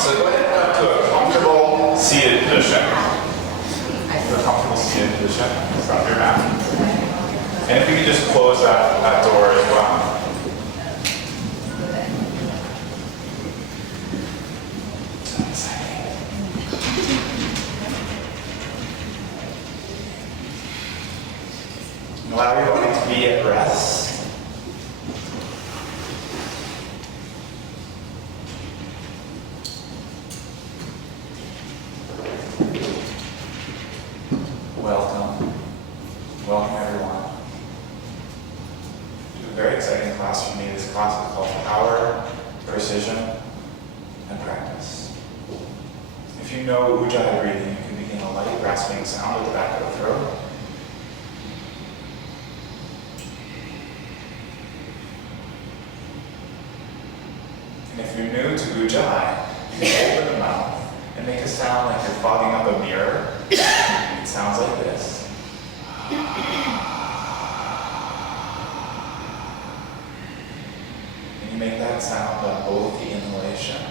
So go ahead and come to a comfortable seated position. A comfortable seated position. Stop your mat. And if you could just close that door as well. Allow your body to be at rest. Welcome. Welcome everyone to a very exciting class for me. This class is called Power, Precision, and Practice. If you know Ujjayi breathing, you can begin a light rasping sound at the back of the throat. And if you're new to Ujjayi, you can open the mouth and make a sound like you're fogging up a mirror. It sounds like this. And you make that sound on both the inhalation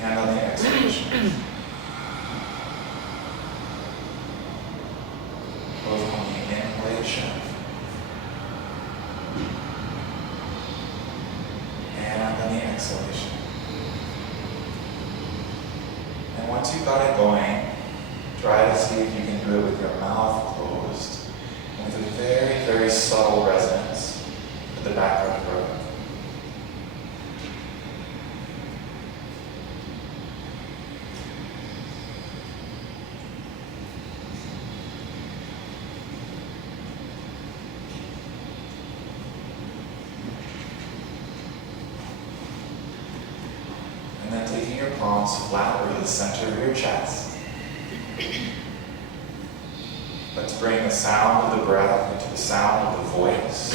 and on the exhalation. Both on the inhalation and on the exhalation. And once you've got it going, try to see if you can do it with your mouth closed and with a very, very subtle resonance at the back of the throat. And then taking your palms flat over the center of your chest. Let's bring the sound of the breath into the sound of the voice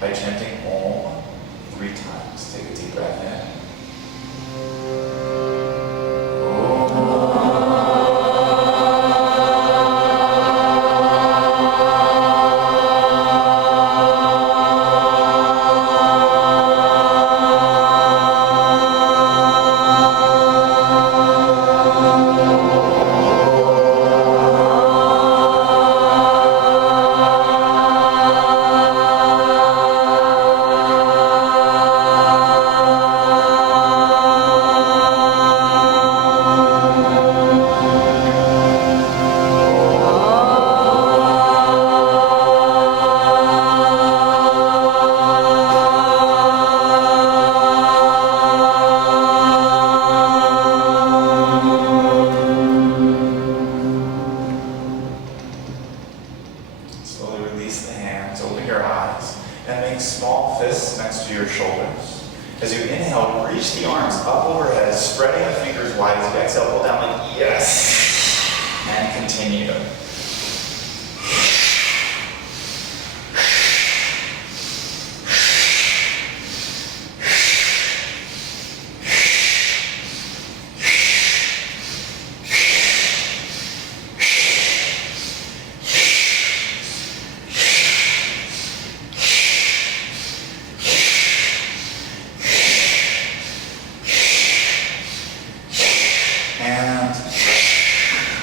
by chanting Om 3 times. Take a deep breath in.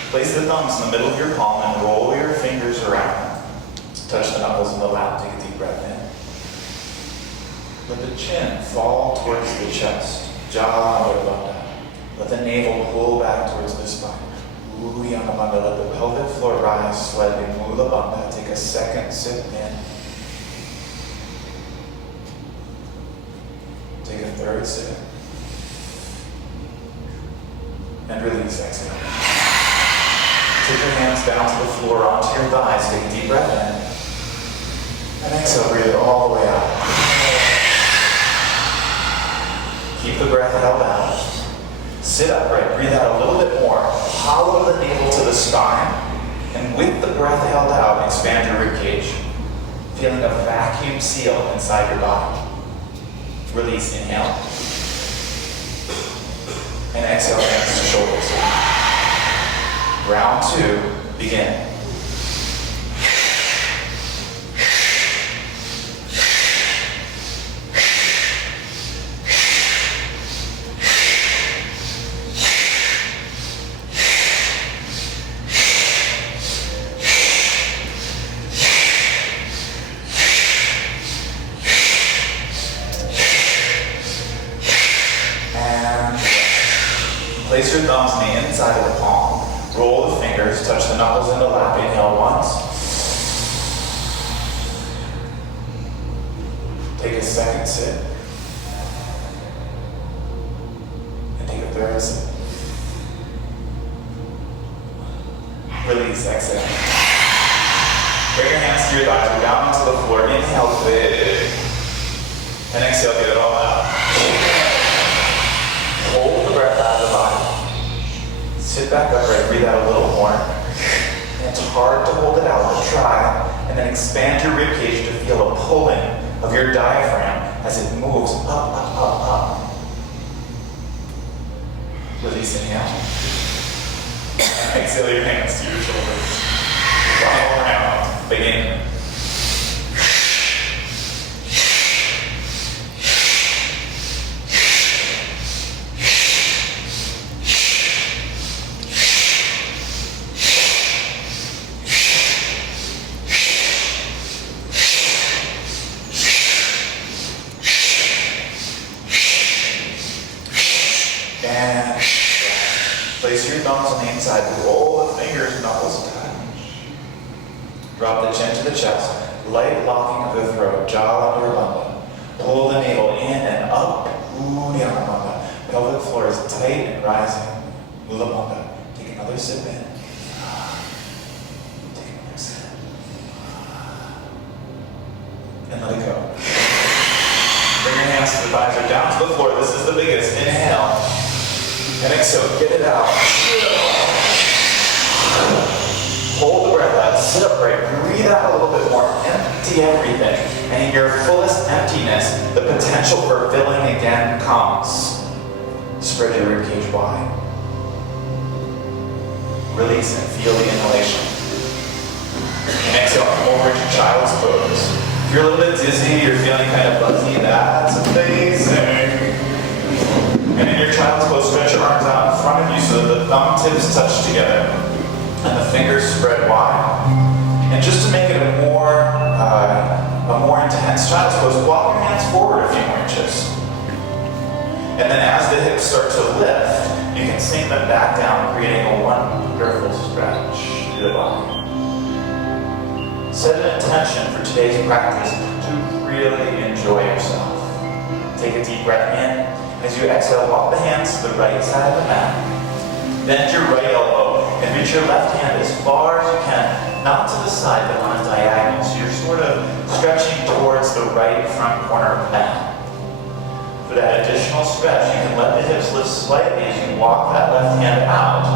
Place the thumbs in the middle of your palm and roll your fingers around. Touch the knuckles in the lap. Take a deep breath in. Let the chin fall towards the chest. Jaw or bandha. Let the navel pull back towards the spine. Uddiyana bandha. Let the pelvic floor rise slightly. Mula bandha. Take a second sip in. Take a third sip. And release, exhale. Take your hands down to the floor, onto your thighs. Take a deep breath in. And exhale, breathe it all the way out. Keep the breath held out. Sit upright, breathe out a little bit more. Hollow the navel to the spine. And with the breath held out, expand your ribcage. Feeling a vacuum seal inside your body. Release, inhale. And exhale, hands to shoulders. Round 2, begin. your thumbs on the inside of the palm. Roll the fingers, touch the knuckles into lap. Inhale once. Take a second sip. And take a third sip. Release, exhale. Bring your hands to your thighs, go down onto the floor. Inhale big. And exhale, get it all out. Hold the breath out of the body. Sit back upright, breathe out a little more. And it's hard to hold it out, but try. And then expand your ribcage to feel a pulling of your diaphragm as it moves up, up, up, up. Release, inhale. And exhale your hands to your shoulders. Final round. Begin. Place your thumbs on the inside, roll the fingers, knuckles touch. Drop the chin to the chest, light locking of the throat, jaw under bandha. Pull the navel in and up, Uddiyana Bandha. Pelvic floor is tight and rising, Mula Bandha. Take another sip in. Take another sip. And let it go. Bring your hands to the thighs or down to the floor. This is the biggest. Inhale. And exhale, get it out. Hold the breath out, sit upright, breathe out a little bit more, empty everything. And in your fullest emptiness, the potential for filling again comes. Spread your ribcage wide. Release and feel the inhalation. And exhale, come over into child's pose. If you're a little bit dizzy, you're feeling kind of buzzy, that's amazing. And in your child's pose, stretch your arms out in front of you so that the thumb tips touch together and the fingers spread wide. And just to make it a more intense child's pose, walk your hands forward a few more inches. And then as the hips start to lift, you can sink them back down, creating a wonderful stretch through the body. Set an intention for today's practice to really enjoy yourself. Take a deep breath in. As you exhale, walk the hands to the right side of the mat. Bend your right elbow and reach your left hand as far as you can, not to the side, but on a diagonal. So you're sort of stretching towards the right front corner of the mat. For that additional stretch, you can let the hips lift slightly as you walk that left hand out.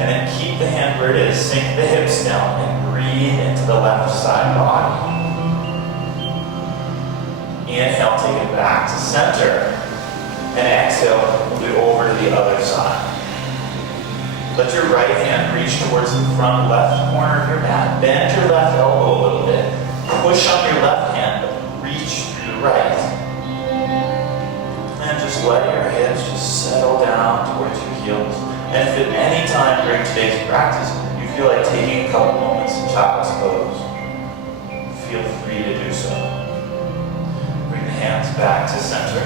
And then keep the hand where it is, sink the hips down, and breathe into the left side body. Inhale, take it back to center. And exhale, move it over to the other side. Let your right hand reach towards the front left corner of your mat. Bend your left elbow a little bit. Push on your left hand, but reach through the right. And just let your hips just settle down towards your heels. And if at any time during today's practice you feel like taking a couple moments in child's pose, feel free to do so. Bring the hands back to center.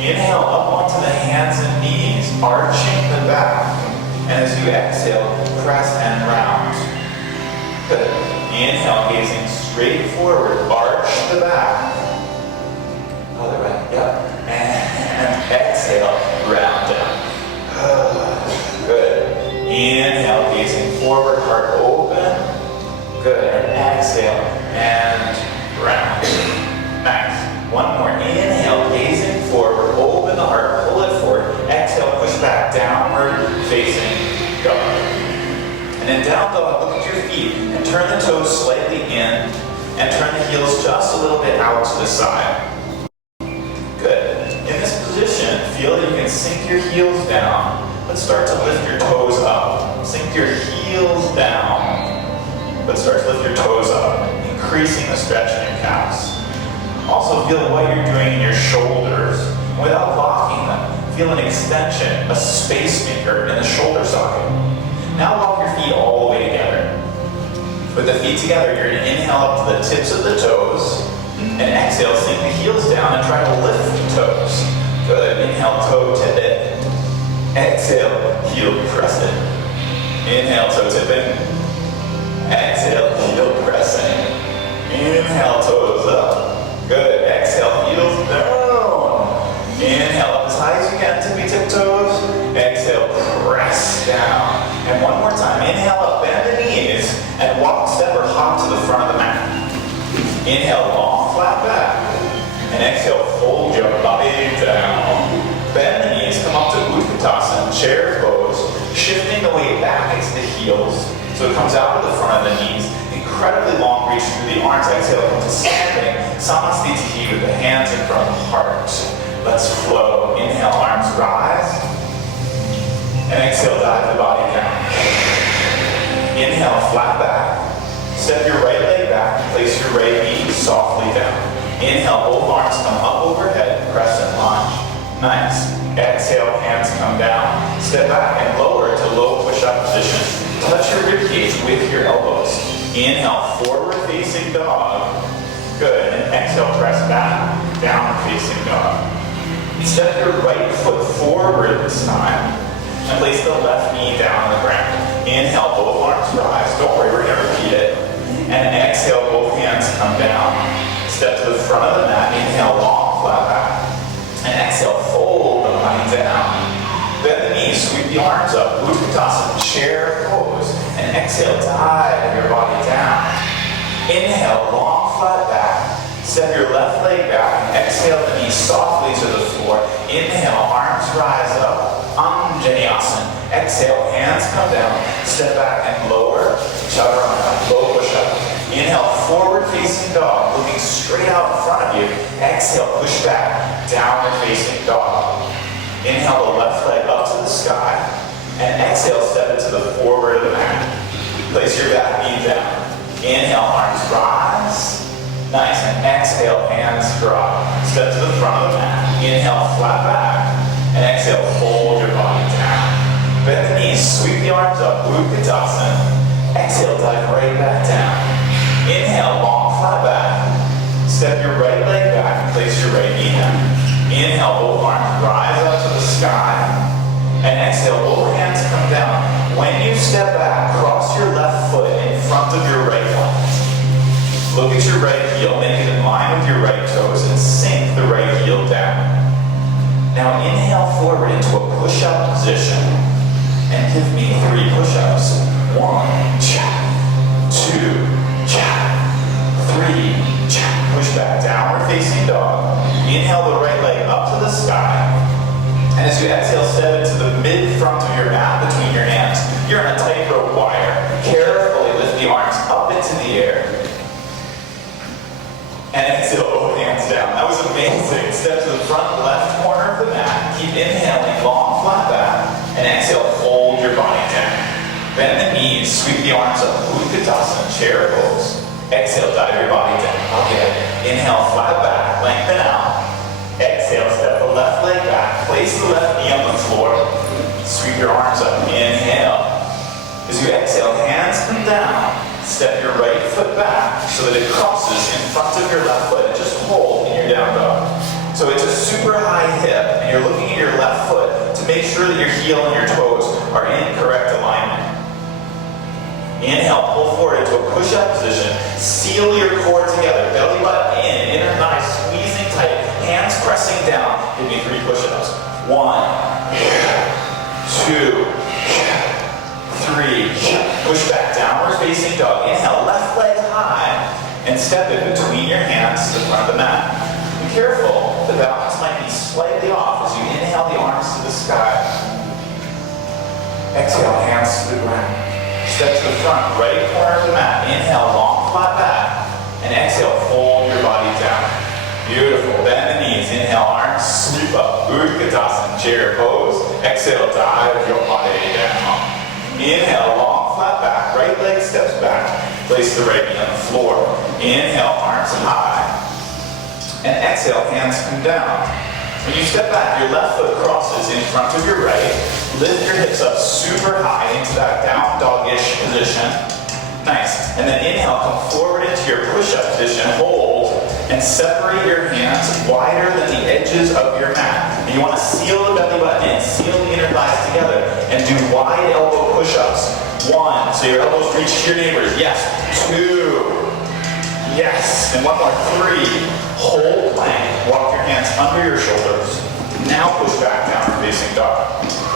Inhale up onto the hands and knees, arching the back. And as you exhale, press and round. Good. Inhale, gazing straight forward, arch the back. Other way, yep. And exhale, round down. Good. Inhale, gazing forward, heart open. Good. And exhale, and round. Nice. One more. Inhale, gazing forward, open the heart, pull it forward. Exhale, push back, downward facing dog. And then down dog, look at your feet and turn the toes slightly in and turn the heels just a little bit out to the side. Good. In this position, feel that you can sink your heels down, but start to lift your toes up. Sink your heels down, but start to lift your toes up, increasing the stretch in your calves. Also feel what you're doing in your shoulders without locking them. Feel an extension, a space maker in the shoulder socket. Now walk your feet all the way together. With the feet together, you're going to inhale up to the tips of the toes, and exhale, sink the heels down and try to lift the toes. Good. Inhale, toe tip it. Exhale, heel pressing. Inhale, toe tipping. Exhale, heel pressing. Inhale, toes up. Good. Exhale, heels down. Inhale, up as high as you can, tippy tiptoes. Exhale, press down. And one more time. Inhale up, bend the knees, and walk, step, or hop to the front of the mat. Inhale, long, flat back. And exhale, fold your body down. Bend the knees, come up to Utkatasana, chair pose, shifting the weight back into the heels. So it comes out of the front of the knees. Incredibly long reach through the arms. Exhale, come to standing. Samasthiti with the hands in front of the heart. Let's flow. Inhale, arms rise. And exhale, dive the body down. Inhale, flat back. Step your right leg back. Place your right knee softly down. Inhale, both arms come up overhead. Crescent lunge. Nice. Exhale, hands come down. Step back and lower to low push-up position. Touch your ribcage with your elbows. Inhale, forward facing dog. Good. And exhale, press back. Downward facing dog. Step your right foot forward this time. And place the left knee down on the ground. Inhale, both arms rise. Don't worry, we're going to repeat it. And exhale, both hands come down. Step to the front of the mat. Inhale, long, flat back. And exhale, fold the body down. Bend the knees, sweep the arms up. Utkatasana, chair pose. And exhale, dive your body down. Inhale, long, flat back. Step your left leg back. And exhale, the knees softly to the floor. Inhale, arms rise up. Anjaneyasana. Exhale, hands come down. Step back and lower. Chaturanga, low push-up. Inhale, forward facing dog, looking straight out in front of you. Exhale, push back, downward facing dog. Inhale, the left leg up to the sky. And exhale, step it to the forward of the mat. Place your back knee down. Inhale, arms rise. Nice. And exhale, hands drop. Step to the front of the mat. Inhale, flat back. And exhale, fold your body down. Bend the knees, sweep the arms up. Utkatasana. Exhale, dive right back down. Inhale, long, flat back. Step your right leg back and place your right knee down. Inhale, both arms rise up to the sky. And exhale, both hands come down. When you step back, cross your left foot in front of your right foot. Look at your right heel, make it in line with your right toes, and sink the right heel down. Now inhale forward into a push-up position. And give me 3 push-ups. 1, 2, 3, push back, downward facing dog. Inhale the right leg up to the sky. And as you exhale, step into the mid-front of your mat between your hands. You're on a tightrope wire. Carefully lift the arms up into the air. And exhale, both hands down. That was amazing. Step to the front left corner of the mat. Keep inhaling, long, flat back. And exhale, fold your body down. Bend the knees, sweep the arms up. Utkatasana, chair pose. Exhale, dive your body down. Okay. Inhale, flat back, lengthen out. Exhale, step the left leg back. Place the left knee on the floor. Sweep your arms up. Inhale. As you exhale, hands come down. Step your right foot back so that it crosses in front of your left foot. And just hold in your down dog. So it's a super high hip, and you're looking at your left foot to make sure that your heel and your toes are in correct alignment. Inhale, pull forward into a push-up position. Seal your core together. Belly button in, inner thighs squeezing tight. Hands pressing down. Give me 3 push-ups. 1, 2, 3. Push back, downward facing dog. Inhale, left leg high. And step it between your hands to the front of the mat. Be careful, the balance might be slightly off as you inhale the arms to the sky. Exhale, hands to the ground. Step to the front, right corner of the mat. Inhale, long, flat back. And exhale, fold your body down. Beautiful. Bend the knees. Inhale, arms sweep up. Utkatasana, chair pose. Exhale, dive your body down. Inhale, long, flat back. Right leg steps back. Place the right knee on the floor. Inhale, arms high. And exhale, hands come down. When you step back, your left foot crosses in front of your right. Lift your hips up super high into that down dog-ish position. Nice. And then inhale, come forward into your push-up position. Hold. And separate your hands wider than the edges of your mat. And you want to seal the belly button in, seal the inner thighs together, and do wide elbow push-ups. 1, so your elbows reach to your neighbors. Yes. 2. Yes. And one more. 3. Hold plank. Walk your hands under your shoulders. Now push back down, facing dog.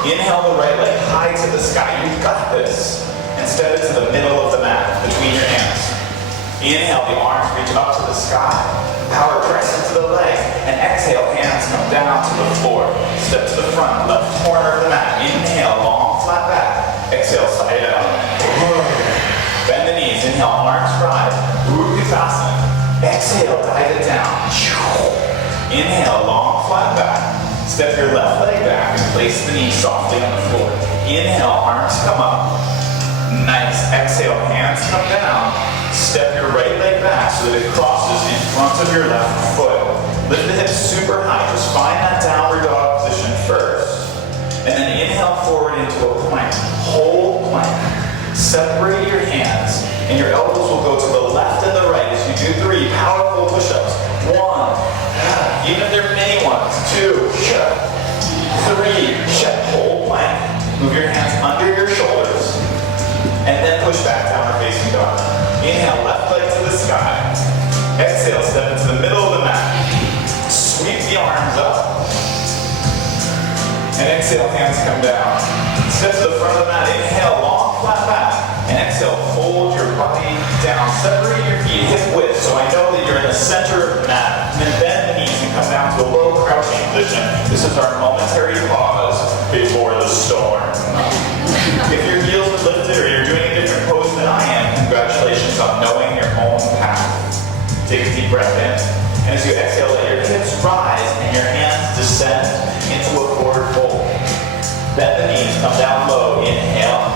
Inhale the right leg high to the sky. You've got this. And step it to the middle of the mat, between your hands. Inhale, the arms reach up to the sky. Power press into the legs. And exhale, hands come down to the floor. Step to the front, left corner of the mat. Inhale, long, flat back. Exhale, side out. Bend the knees. Inhale, arms rise. Utkatasana. Exhale, dive it down. Inhale, long, flat back. Step your left leg back and place the knee softly on the floor. Inhale, arms come up. Nice. Exhale, hands come down. Step your right leg back so that it crosses in front of your left foot. Lift the hips super high. Just find that downward dog position first. And then inhale forward into a plank. Hold plank. Separate your hands. And your elbows will go to the left and the right as you do 3 powerful push-ups. 1. Even if there are many ones. 2. 3. Hold plank. Move your hands under your shoulders. And then push back down or facing dog. Inhale, left leg to the sky. Exhale, step into the middle of the mat. Sweep the arms up. And exhale, hands come down. Step to the front of the mat. Inhale, long, flat back. And exhale, fold your body down. Separate your feet hip width so I know that you're in the center of the mat. And then bend the knees and come down to a low crouching position. This is our momentary pause before the storm. If your heels are lifted or you're doing a different pose than I am, congratulations on knowing your own path. Take a deep breath in. And as you exhale, let your hips rise and your hands descend into a forward fold. Bend the knees, come down low. Inhale.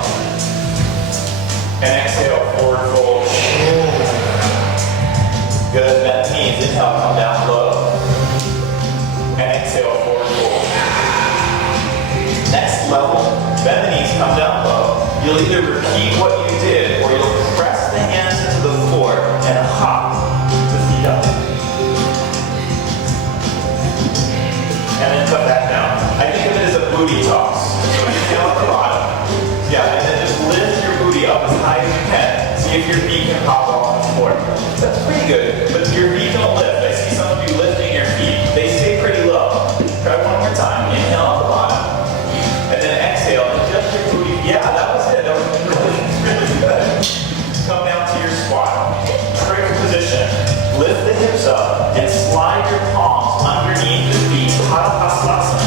And exhale, forward fold. Good. Bend the knees. Inhale, come down low. And exhale, forward fold. Next level. Bend the knees, come down low. You'll either repeat what you did or you'll press the hands into the floor and hop the feet up. And then put that down. I think of it as a booty toss. So you feel at the bottom. Yeah, and then just lift your booty up as high as you can. See if your feet can pop up on the floor. That's pretty good, but your feet don't lift. I see some of you lifting your feet. They stay pretty low. Try one more time. Inhale at the bottom. And then exhale and adjust your booty. Yeah, that was it. That was really good. Come down to your squat. Trick position. Lift the hips up and slide your palms underneath the feet. Padahasana.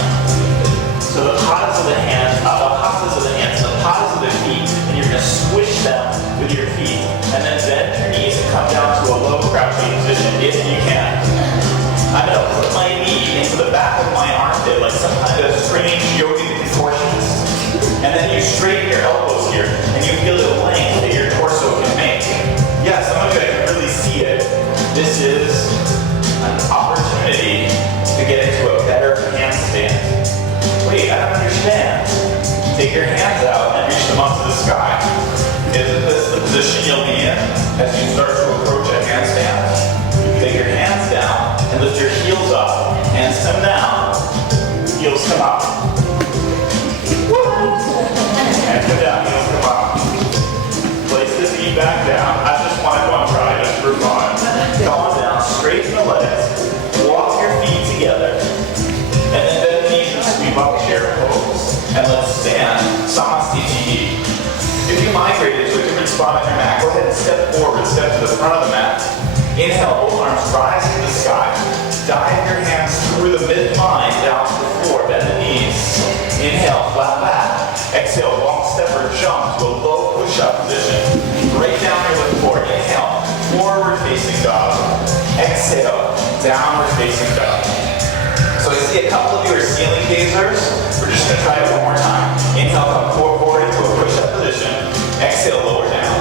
So the padas of the hands, the hasas of the hands, the padas of the feet, and you're going to squish them with your feet. And then bend your knees and come down to a low crouching position if you can. I'm going to put my knee into the back of my armpit like some kind of strange yogic contortionist. And then you straighten your elbows here, and you feel the length that your torso can make. Yeah, some of you, I can really see it. This is an opportunity to get into a better handstand. Wait, I don't understand. Take your hands out and reach them up to the sky. Isn't this the position you'll be in as you start to approach a handstand? Take your hands down and lift your heels up. Hands come down, heels come up. Hands come down, heels come up. Place the feet back down. I just wanted one try just for fun. Come on down, straighten the legs. Walk your feet together. And then bend the knees and sweep up chair pose. And let's stand Samastiti. If you migrated to a different spot on your mat, go ahead and step forward, step to the front of the mat. Inhale, both arms rise to the sky. Dive your hands through the midline down to the floor. Bend the knees. Inhale, flat back. Exhale, long step or jump to a low push-up position. Right down here with forward. Inhale, forward facing dog. Exhale, downward facing dog. So I see a couple of you are ceiling gazers. We're just going to try it one more time. Inhale, come forward into a push-up position. Exhale, lower down.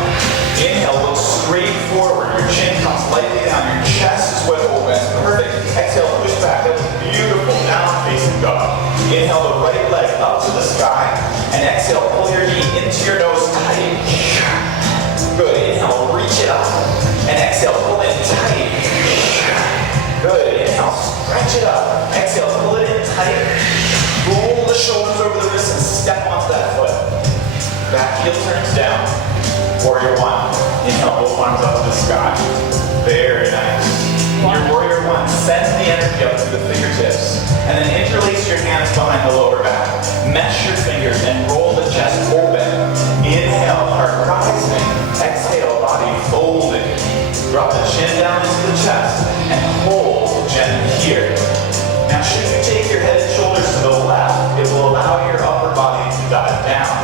Inhale, look straight forward. Your chin comes lightly down. Your chest is wide open. Perfect. Exhale, push back. That's beautiful. Down facing dog. Inhale, the right leg up to the sky. And exhale, pull your knee into your nose tight. Good. Inhale, reach it up. And exhale, pull in tight. catch it up. Exhale, pull it in tight. Roll the shoulders over the wrists and step onto that foot. Back heel turns down. Warrior one. Inhale, both arms up to the sky. Very nice. Your warrior one, send the energy up to the fingertips. And then interlace your hands behind the lower back. Mesh your fingers and roll the chest open. Inhale, heart rising. Exhale, body folding. Drop the chin down into the chest and hold gently here. Now, should you take your head and shoulders to the left, it will allow your upper body to dive down.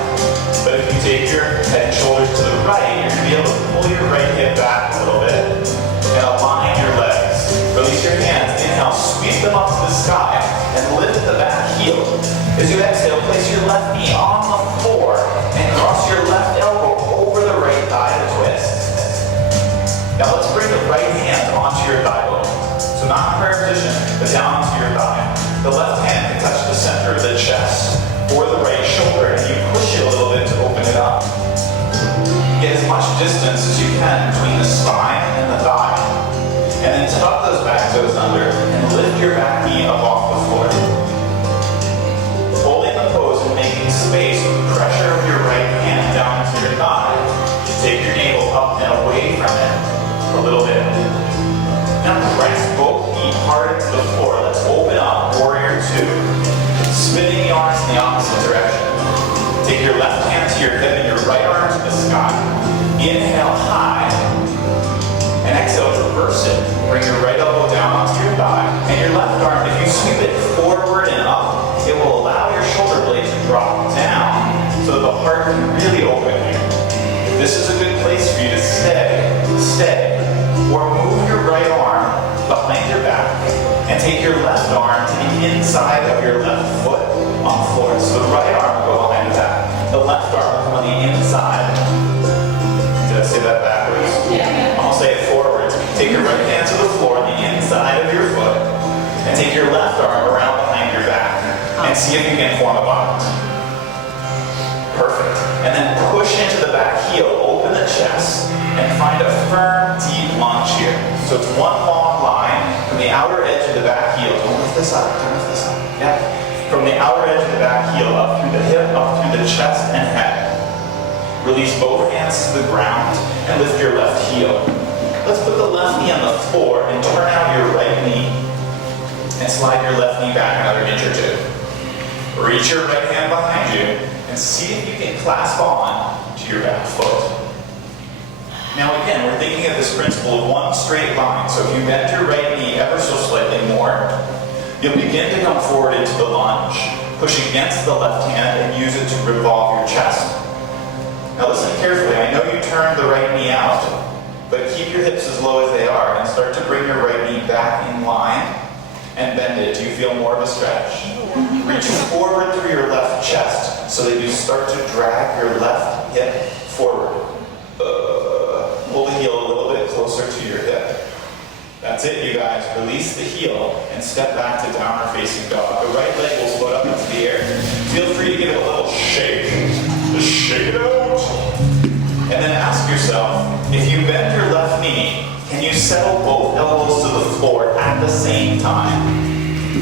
But if you take your head and shoulders to the right, you're going to be able to pull your right hip back a little bit and align your legs. Release your hands. Inhale, squeeze them up to the sky and lift the back heel. As you exhale, place your left knee on the floor and cross your left elbow over the right thigh to twist. Now let's bring the right hand onto your thigh bone. So not in prayer position, but down onto your thigh. The left hand can touch the center of the chest or the right shoulder, and you push it a little bit to open it up. Get as much distance as you can between the spine and the thigh. And then tuck those back toes under and lift your back knee up off the floor. Holding the pose and making space with the pressure of your right hand down into your thigh. Take your navel up and away from it a little bit. Now press both feet hard into the floor. Let's open up, warrior two. Spinning the arms in the opposite direction. Take your left hand to your hip and your right arm to the sky. Inhale high. And exhale, reverse it. Bring your right elbow down onto your thigh. And your left arm, if you sweep it forward and up, it will allow your shoulder blade to drop down so that the heart can really open here. This is a good place for you to stay. Or move your right arm behind your back and take your left arm to the inside of your left foot on the floor. So the right arm will go behind the back. The left arm will come on the inside. Did I say that backwards? Yeah. I'll say it forward. Take your right hand to the floor on the inside of your foot and take your left arm around behind your back and see if you can form a bind. Perfect. And then push into the back heel, open the chest, and find a firm, deep lunge here. So it's one long line from the outer edge of the back heel. Don't lift this up, Yeah. From the outer edge of the back heel, up through the hip, up through the chest and head. Release both hands to the ground and lift your left heel. Let's put the left knee on the floor and turn out your right knee. And slide your left knee back another inch or two. Reach your right hand behind you and see if you can clasp on to your back foot. Now again, we're thinking of this principle of one straight line. So if you bend your right knee ever so slightly more, you'll begin to come forward into the lunge. Push against the left hand and use it to revolve your chest. Now listen carefully. I know you turned the right knee out, but keep your hips as low as they are and start to bring your right knee back in line and bend it. Do you feel more of a stretch? Reach forward through your left chest so that you start to drag your left hip forward. Pull the heel a little bit closer to your hip. That's it, you guys. Release the heel and step back to downward facing dog. The right leg will float up into the air. Feel free to give it a little shake. Just shake it out. And then ask yourself, if you bend your left knee, can you settle both elbows to the floor at the same time?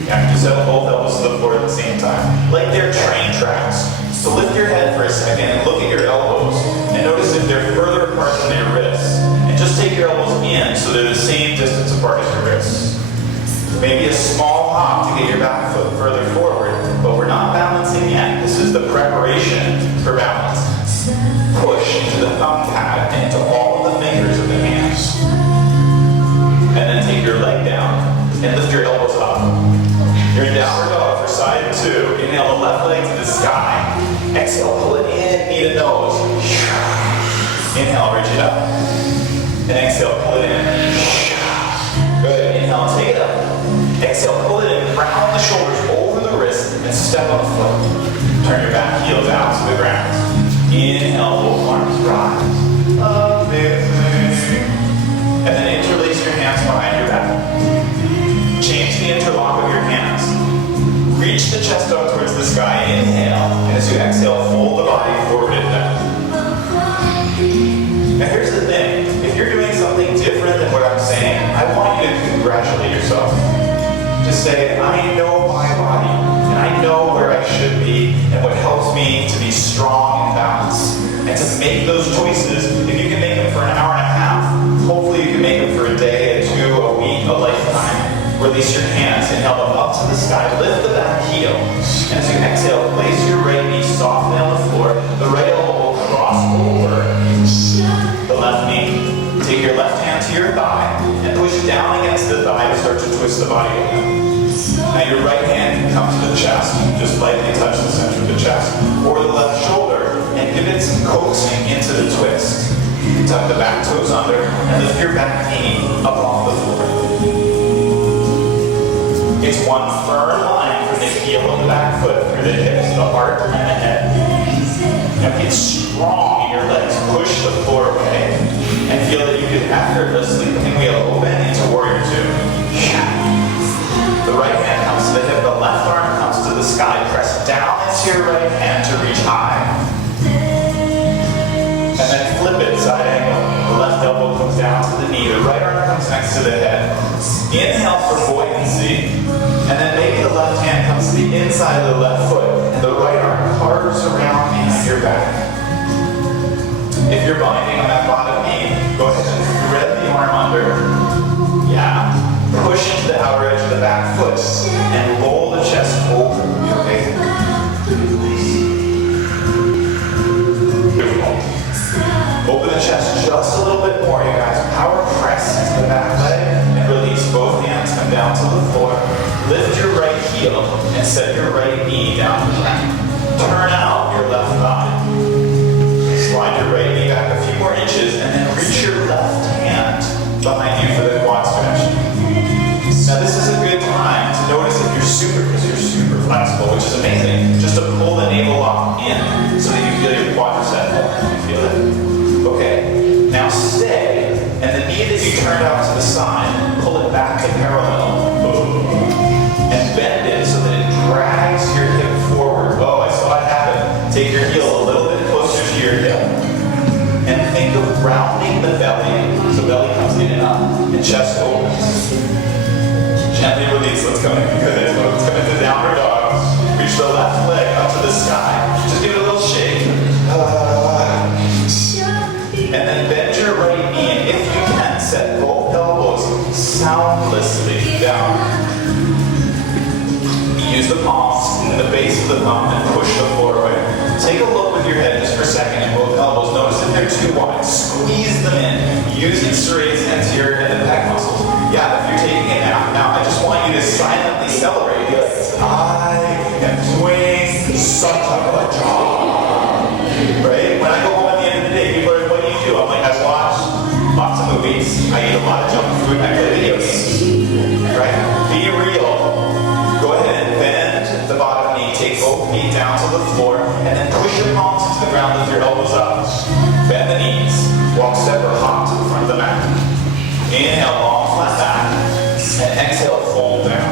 Yeah, you settle both elbows to the floor at the same time. Like they're train tracks. So lift your head for a second and look at your elbows and notice if they're further apart than your wrists. And just take your elbows in so they're the same distance apart as your wrists. Maybe a small hop to get your back foot further forward, but we're not balancing yet. This is the preparation for balance. Push into the thumb pad and into all of the fingers of the hands. And then take your leg down and lift your elbows up. You're in downward dog for side two. Inhale the left leg to the sky. Exhale, pull it in, knee to nose. Inhale, reach it up. And exhale, pull it in. Good. Inhale, take it up. Exhale, pull it in, round the shoulders over the wrist, and step up foot. Turn your back heel down to the ground. Inhale, both arms rise. Amazing. And then interlace your hands behind your back. Change the interlock of your hands. Reach the chest up towards the sky. Inhale. And as you exhale, fold the body forward and down. Now here's the thing. If you're doing something different than what I'm saying, I want you to congratulate yourself. to say, I know my body, and I know where I should be, and what helps me to be strong and balanced. And to make those choices, if you can make them for an hour and a half, hopefully you can make them for a day, a 2, a week, a lifetime. Release your hands, inhale them up to the sky, lift the back heel. And as you exhale, place your right knee softly on the floor. The right elbow will cross over the left knee. Take your left hand to your thigh and push down against the thigh to start to twist the body open. Now your right hand can come to the chest, just lightly touch the center of the chest, or the left shoulder, and give it some coaxing into the twist. Tuck the back toes under and lift your back knee up off the floor. It's one firm line from the heel of the back foot through the hips, the heart, and the head. Now get strong in your legs. Push the floor away and feel that you can effortlessly pinwheel open into warrior 2. The right hand comes to the hip, the left arm comes to the sky. Press down into your right hand to reach high. And then flip it side angle. The left elbow comes down to the knee. The right arm comes next to the head. Inhale for buoyancy. And then maybe the left hand comes to the inside of the left foot. And the right arm carves around behind your back. If you're binding on that bottom knee, go ahead and thread the arm under. Yeah. Push into the outer edge of the back foot and roll the chest over. Okay? Beautiful. Open the chest just a little bit more, you guys. Power press into the back leg and release. Both hands come down to the floor. Lift your right heel and set your right knee down the ground. Turn out your left thigh. Slide your right knee back a few more inches and then reach your left hand behind you for the quad stretch. Now this is a good time to notice if you're super flexible, which is amazing, just to pull the navel lock in so that you feel your quadricep. You feel it? Okay. Now stay, and the knee that you turned out to the side, pull it back to parallel. And bend it so that it drags your hip forward. Oh, I saw it happen. Take your heel a little bit closer to your hip. And think of rounding the belly. So belly comes in and up, and chest opens. Gently release. Let's go into good. Let's go into downward dog. Reach the left leg up to the sky. Just give it a little shake. And then bend your right knee. And if you can, set both elbows soundlessly down. Use the palms and the base of the thumb and push the floor away. Take a look with your head just for a second at both elbows. Notice if they're too wide. Squeeze them in. Using serratus anterior and the pec muscles. Yeah, if you're taking a nap now, I just want you to silently celebrate. Be like, I am doing such a good job. Right? When I go home at the end of the day, people are like, what do you do? I'm like, I watch lots of movies. I eat a lot of junk food. I play video games. Right? Be real. Go ahead and bend the bottom knee. Take both feet down to the floor. And then push your palms into the ground. Lift your elbows up. Bend the knees. Walk step or hop to the front of the mat. Inhale, long flat back. And exhale, fold down.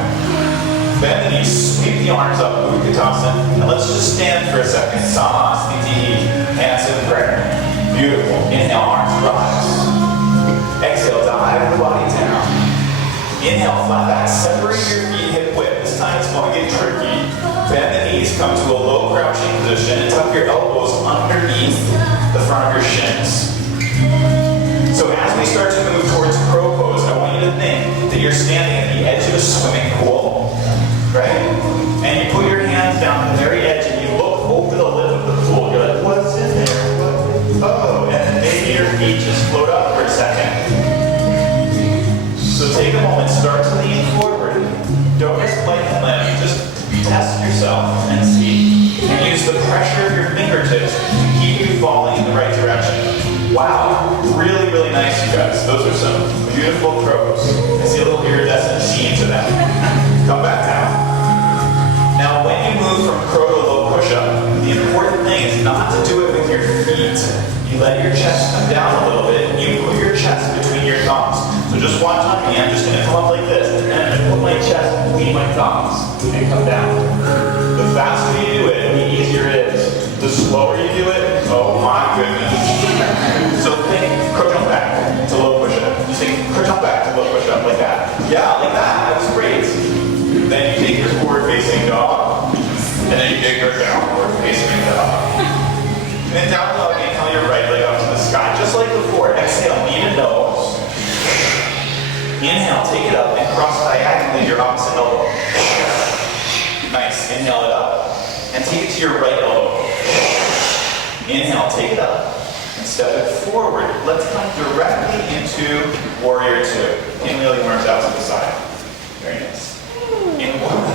Bend the knees. Sweep the arms up. Utkatasana. And let's just stand for a second. Samasthiti. Hands in prayer. Beautiful. Inhale, arms rise. Exhale, dive the body down. Inhale, flat back. Separate your feet hip width. This time it's going to get tricky. Bend the knees, come to a low crouching position, and tuck your elbows underneath the front of your shins. So as we start to move towards crow pose, I want you to think that you're standing at the edge of a swimming pool, right? And you put your hands down at the very edge and you look over the lip of the pool. You're like, what's in there? Oh, and then maybe your feet just float up for a second. So take a moment, start to lean forward. Don't just play the limb, just test yourself and see. And use the pressure of your fingertips to keep you falling in the right direction. Wow, really, really nice, you guys. Those are some beautiful throws. I see a little iridescent sheen to them. Come back down. Now, when you move from crow to low push-up, the important thing is not to do it with your feet. You let your chest come down a little bit, and you put your chest between your thumbs. So just watch on me. I'm just going to come up like this, and then I'm going to put my chest between my thumbs and come down. The faster you do it, the easier it is. The slower you do it, oh my goodness. So think crow jump back to low push-up. Just think crow jump back to low push-up like that. Yeah, like that. That was great. take your forward facing dog, and then you take your downward facing dog. And then down dog, inhale your right leg up to the sky, just like before. Exhale, knee to nose. Inhale, take it up and cross diagonally your opposite elbow. Nice, inhale it up. And take it to your right elbow. Inhale, take it up. And step it forward. Let's come directly into warrior two. Inhale your arms out to the side. Very nice. Inhale.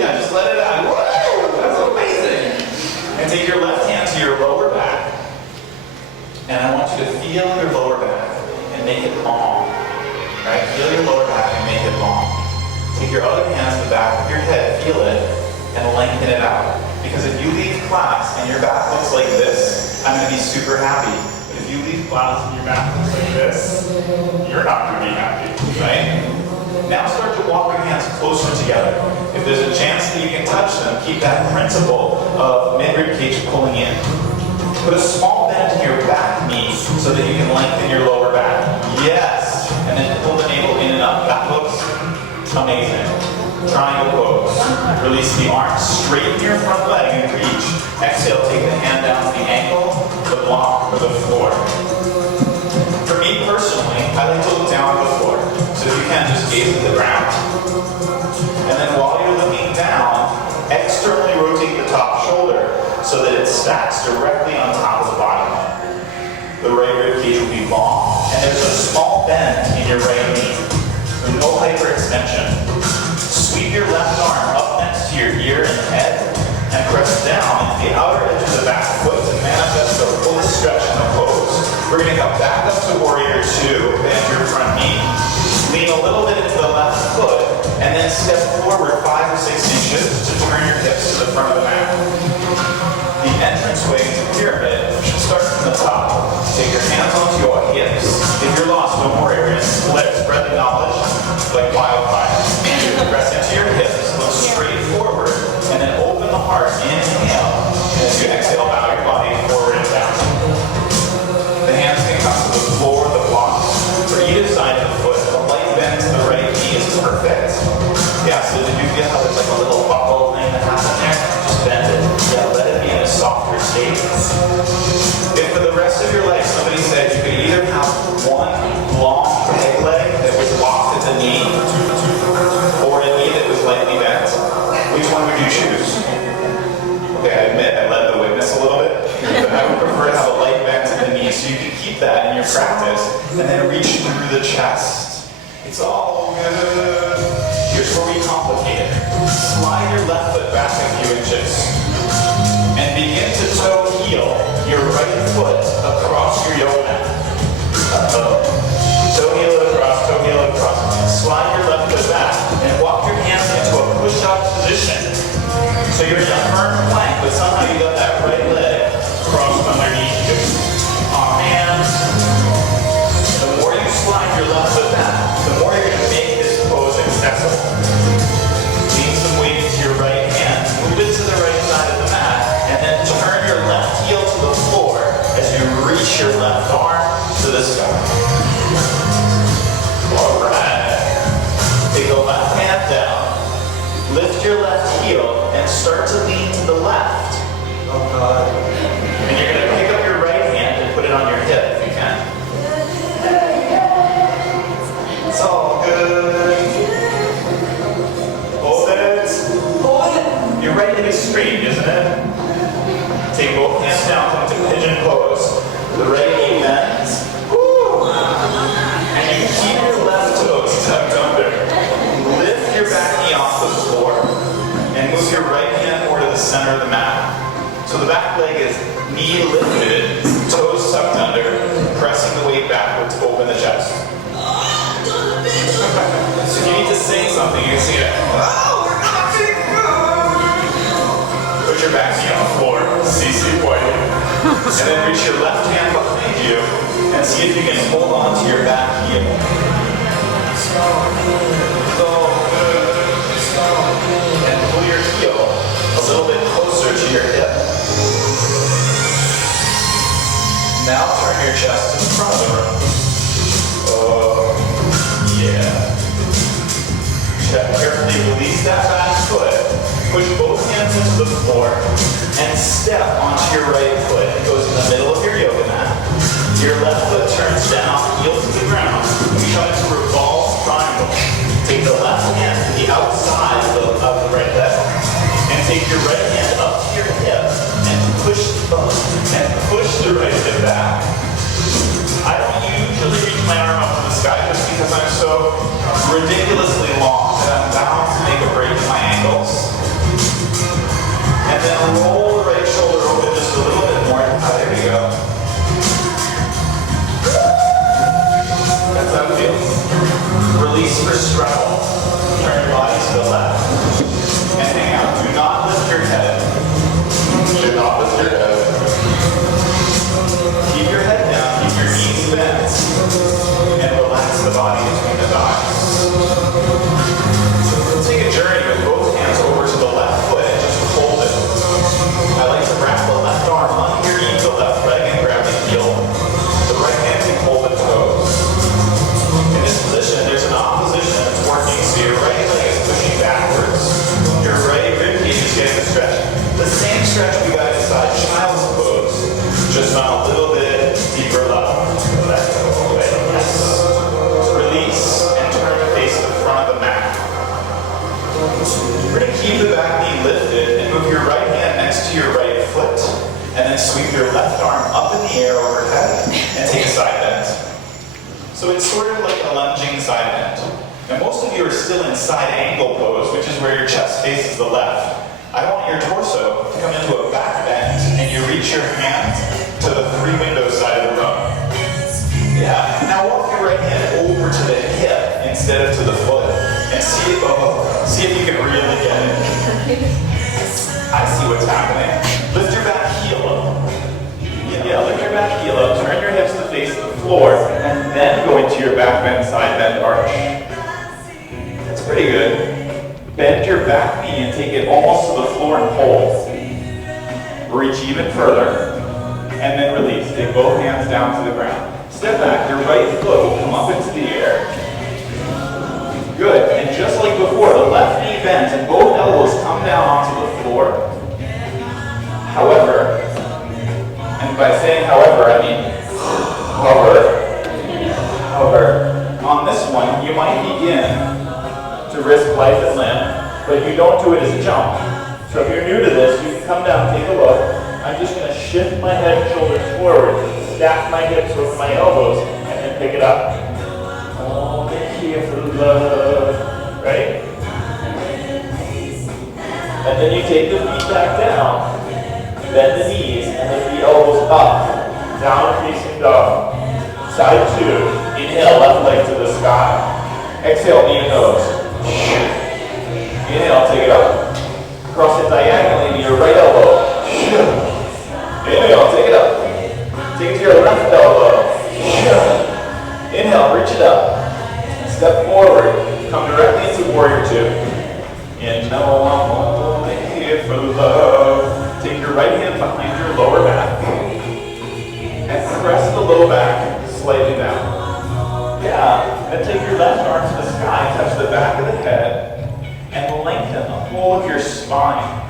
Yeah, just let it out. Whoa, that's amazing. And take your left hand to your lower back. And I want you to feel your lower back and make it long. Right? Feel your lower back and make it long. Take your other hand to the back of your head, feel it, and lengthen it out. Because if you leave class and your back looks like this, I'm going to be super happy. But if you leave class and your back looks like this, you're not going to be happy, right? Now start to walk your hands closer together. If there's a chance that you can touch them, keep that principle of mid-rib cage pulling in. Put a small bend in your back knee so that you can lengthen your lower back. Yes! And then pull the navel in and up. That looks amazing. Triangle pose. Release the arms. Straighten your front leg and reach. Exhale, take the hand down to the ankle, the block, or the floor. For me personally, I like to look down at the floor. So if you can, just gaze at the ground. And then while you're looking down, externally rotate the top shoulder so that it stacks directly on top of the bottom. The right rib cage will be long, and there's a small bend in your right knee. No hyperextension. Sweep your left arm up next to your ear and head, and press down into the outer edge of the back foot to manifest the fullest stretch in the pose. We're going to come back up to warrior two, bend your front knee, lean a little bit into the left foot, and then step forward 5 or 6 inches to turn your hips to the front of the mat. The entranceway into pyramid should start from the top. Take your hands onto your hips. If you're lost, no more areas. Split, spread the knowledge like wildfire. Press into your hips, look straight forward, and then open the heart. Inhale. And as you exhale, bow your body forward and down. The hands can come to the floor, the block, for either side of the foot. The light bend to the right knee is perfect. Yeah, so did you feel how there's like a little buckle thing that happened there? Just bend it. Yeah, let it be in a softer state. If for the rest of your life somebody said you could either have one long peg leg that was locked at the knee, or a knee that was lightly bent, which one would you choose? Okay, I admit I led the witness a little bit, but I would prefer to have a light bend to the knee so you can keep that in your practice and then reach through the chest. It's all good. Here's where we complicate it. Slide your left foot back a few inches and begin to toe heel your right foot across your yoga mat. Toe heel across. Slide your left foot back and walk your hands into a push-up position. So you're in a firm plank, but somehow you got that right leg crossed underneath you. On hands. The more you slide your left foot back, the more you're going to make this pose accessible. Lean some weight into your right hand, move it to the right side of the mat, and then turn your left heel to the floor as you reach your left arm to the sky. All right. Take the left hand down, lift your left heel, and start to lean to the left. Oh God. And you're going to pick up your right hand and put it on your hip if you can. It's all good. Hold it. Hold it. Your right leg is straight, isn't it? Take both hands down, come to pigeon pose. The right knee bends. Woo. And you keep your left toes tucked under. Lift your back knee off the floor and move your right hand more to the center of the mat. So the back leg is knee lifted, toes tucked under, pressing the weight backwards to open the chest. So if you need to sing something, you can sing it. Oh, we're not big good. Put your back knee on the floor, CC boy. And then reach your left hand behind you and see if you can hold on to your back heel. So good. And pull your heel a little bit closer to your hip. Now turn your chest to the front of the room. Oh, yeah. floor. And step onto your right foot. It goes in the middle of your yoga mat. Your left foot turns down, heel to the ground. We come into revolved triangle. Take the left hand to the outside of the right leg. And take your right hand up to your hip and push the right hip back. I don't usually reach my arm up to the sky just because I'm so ridiculously long that I'm bound to make a break in my ankles. And then roll the right shoulder open just a little bit more. There we go. That's how it feels. Release for straddle. Turn your body to the left. And hang out. Do not lift your head. Do not lift your head. Keep your head down. Keep your knees bent. And relax the body between the thighs. Take a journey with both hands over to the left foot and just hold it. I like to wrap the left arm underneath the left leg and grab the heel. The right hand can hold the toes. In this position, there's an opposition that's working, so your right leg is pushing backwards. Your right rib cage is getting a stretch. The same stretch we got inside child's pose, just on a little bit deeper level. Let go. Yes. Release and turn to face the front of the mat. We're going to keep the back knee lifted and move your right hand next to your right foot, and then sweep your left arm up in the air overhead and take a side bend. So it's sort of like a lunging side bend. Now most of you are still in side angle pose, which is where your chest faces the left. I want your torso to come into a back bend, and you reach your hand to the 3-window side of the room. Yeah. Now walk your right hand over to the hip instead of to the foot, and see if you can really get it. I see what's happening. Lift your back heel up. Yeah, lift your back heel up. Turn your hips to face the floor, and then go into your back bend, side bend arch. That's pretty good. Bend your back knee and take it almost to the floor and hold. Reach even further, and then release. Take both hands down to the ground. Step back. Your right foot will come up into the air. Good. And just like before, the left knee bends and both elbows come down onto the floor. However, and by saying however, I mean however, on this one, you might begin to risk life and limb, but you don't do it as a jump. So if you're new to this, you can come down, take a look. I'm just going to shift my head and shoulders forward, stack my hips with my elbows, and then pick it up. Only here for love, right? And then you take the feet back down, bend the knees, and lift the elbows up, down facing dog. Side 2, inhale, left leg to the sky. Exhale, knee and nose. Inhale, take it up. Cross it diagonally to your right elbow. Inhale, take it up. Take it to your left elbow. Inhale, reach it up. Step forward. Come directly into warrior 2. Inhale, I'm only here for love. Take your right hand behind your lower back. And press the low back slightly down. Yeah. Then take your left arm to the sky. Touch the back of the head. And lengthen the whole of your spine.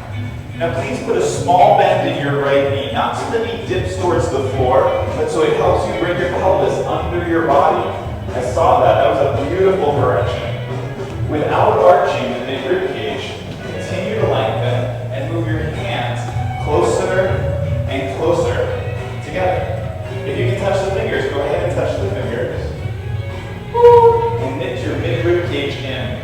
Now please put a small bend in your right knee, not so the knee dips towards the floor, but so it helps you bring your pelvis under your body. I saw that. That was a beautiful correction. Without arching the mid rib cage, continue to lengthen and move your hands closer and closer together. If you can touch the fingers, go ahead and touch the fingers. Woo! And knit your mid rib cage in.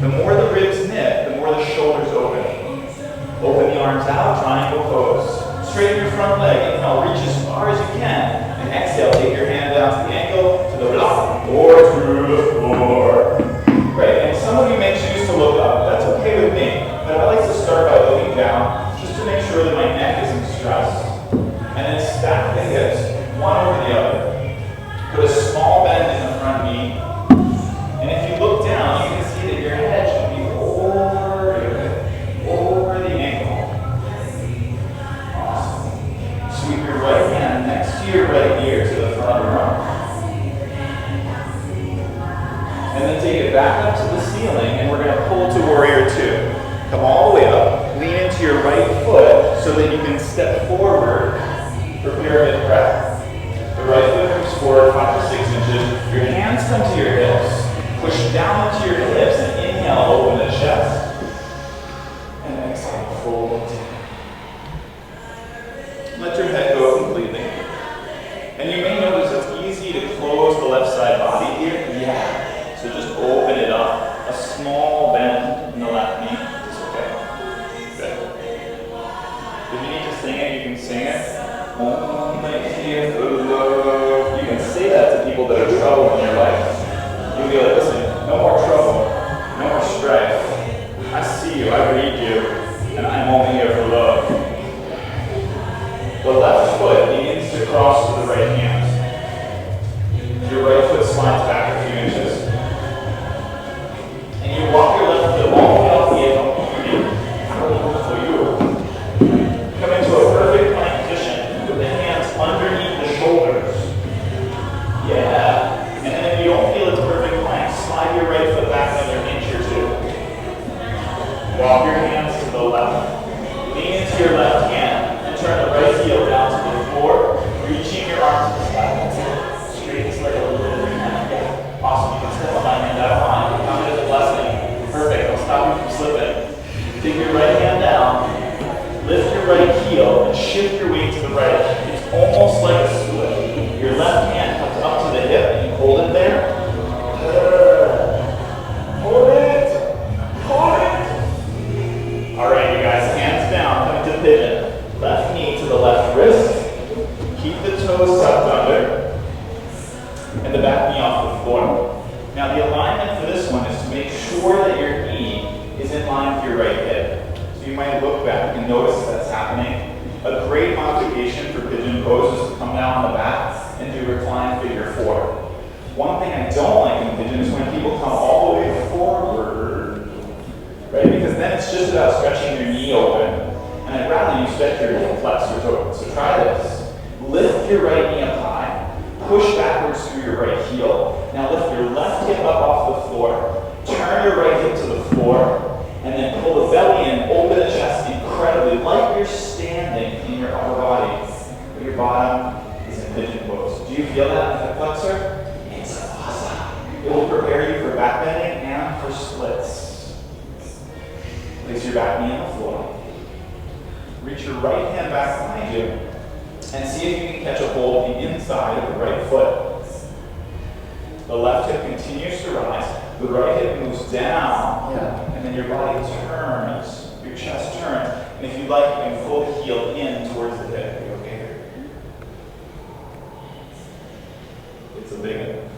The more the ribs knit, the more the shoulders open. Open the arms out, triangle pose. Straighten your front leg. Inhale, reach as far as you can. And exhale, take your hand down to the ankle, to the block, or through the floor. Great. And some of you may choose to look up. That's okay with me. But I like to start by looking down, just to make sure that my neck isn't stressed. And then stack the hips, one over the other. Put a small bend in the front knee. And if you look down, you can see that your head should be over the ankle. Awesome. Sweep your right hand next to your right ear to the front of the arm. And then take it back up to the ceiling, and we're going to pull to warrior two. Come all the way up, lean into your right foot so that you can step forward for pyramid breath. The right foot comes forward 5 to 6 inches. Your hands come to your hips. Push down into your hips and inhale, open the chest. And exhale, fold. Let your head go completely. And you may notice it's easy to close the left side body here. Yeah. So just open it up. A small bend in the left knee is okay. Good. If you need to sing it, you can sing it. You can say that to people that are trouble in your life. You'll be like, listen, no more trouble, no more strife. I see you, I read you, and I'm only here for love. The left foot begins to cross to the right hand. Your right foot slides back a few inches. And you walk your left foot all the way out the ankle. Come into a perfect plank position with the hands underneath the shoulders. Yeah. And then if you don't feel it's perfect plank, slide your right foot back another inch or two. Walk your hands to the left. Lean into your left hand and turn the right heel down to the floor, reaching your arms to the side. Straight as like a little bit of your hand. Awesome. You can step on my hand out fine. Count it as a blessing. Perfect. I'll stop you from slipping. Take your right hand down, lift your right heel, and shift your weight to the right. It's almost like a split. Your left hand comes up to the hip, and you hold it there. Hold it. Hold it. All right, you guys, hands down, come to pigeon. Left knee to the left wrist. Keep the toes tucked under, and the back knee off the floor. Now, the alignment for this one is to make sure that your knee is in line with your right hip. So you might look back and notice that's happening. A great modification for pigeon pose is to come down on the back and do recline figure 4. One thing I don't like in pigeon is when people come all the way forward, right? Because then it's just about stretching your knee open. And I'd rather you stretch your hip flexor toes. So try this. Lift your right knee up high. Push backwards through your right heel. Now lift your left hip up off the floor. Turn your right hip to the floor. And then pull the belly in, open the chest incredibly, like you're standing in your upper body. But your bottom is in pigeon pose. Do you feel that in the hip flexor? It's awesome. It will prepare you for backbending and for splits. Place your back knee on the floor. Reach your right hand back behind you. And see if you can catch a hold of the inside of the right foot. The left hip continues to rise. The right hip moves down. Yeah. And then your body turns. Your chest turns. And if you like, you can pull the heel in towards the hip. Are you okay here? It's a big one.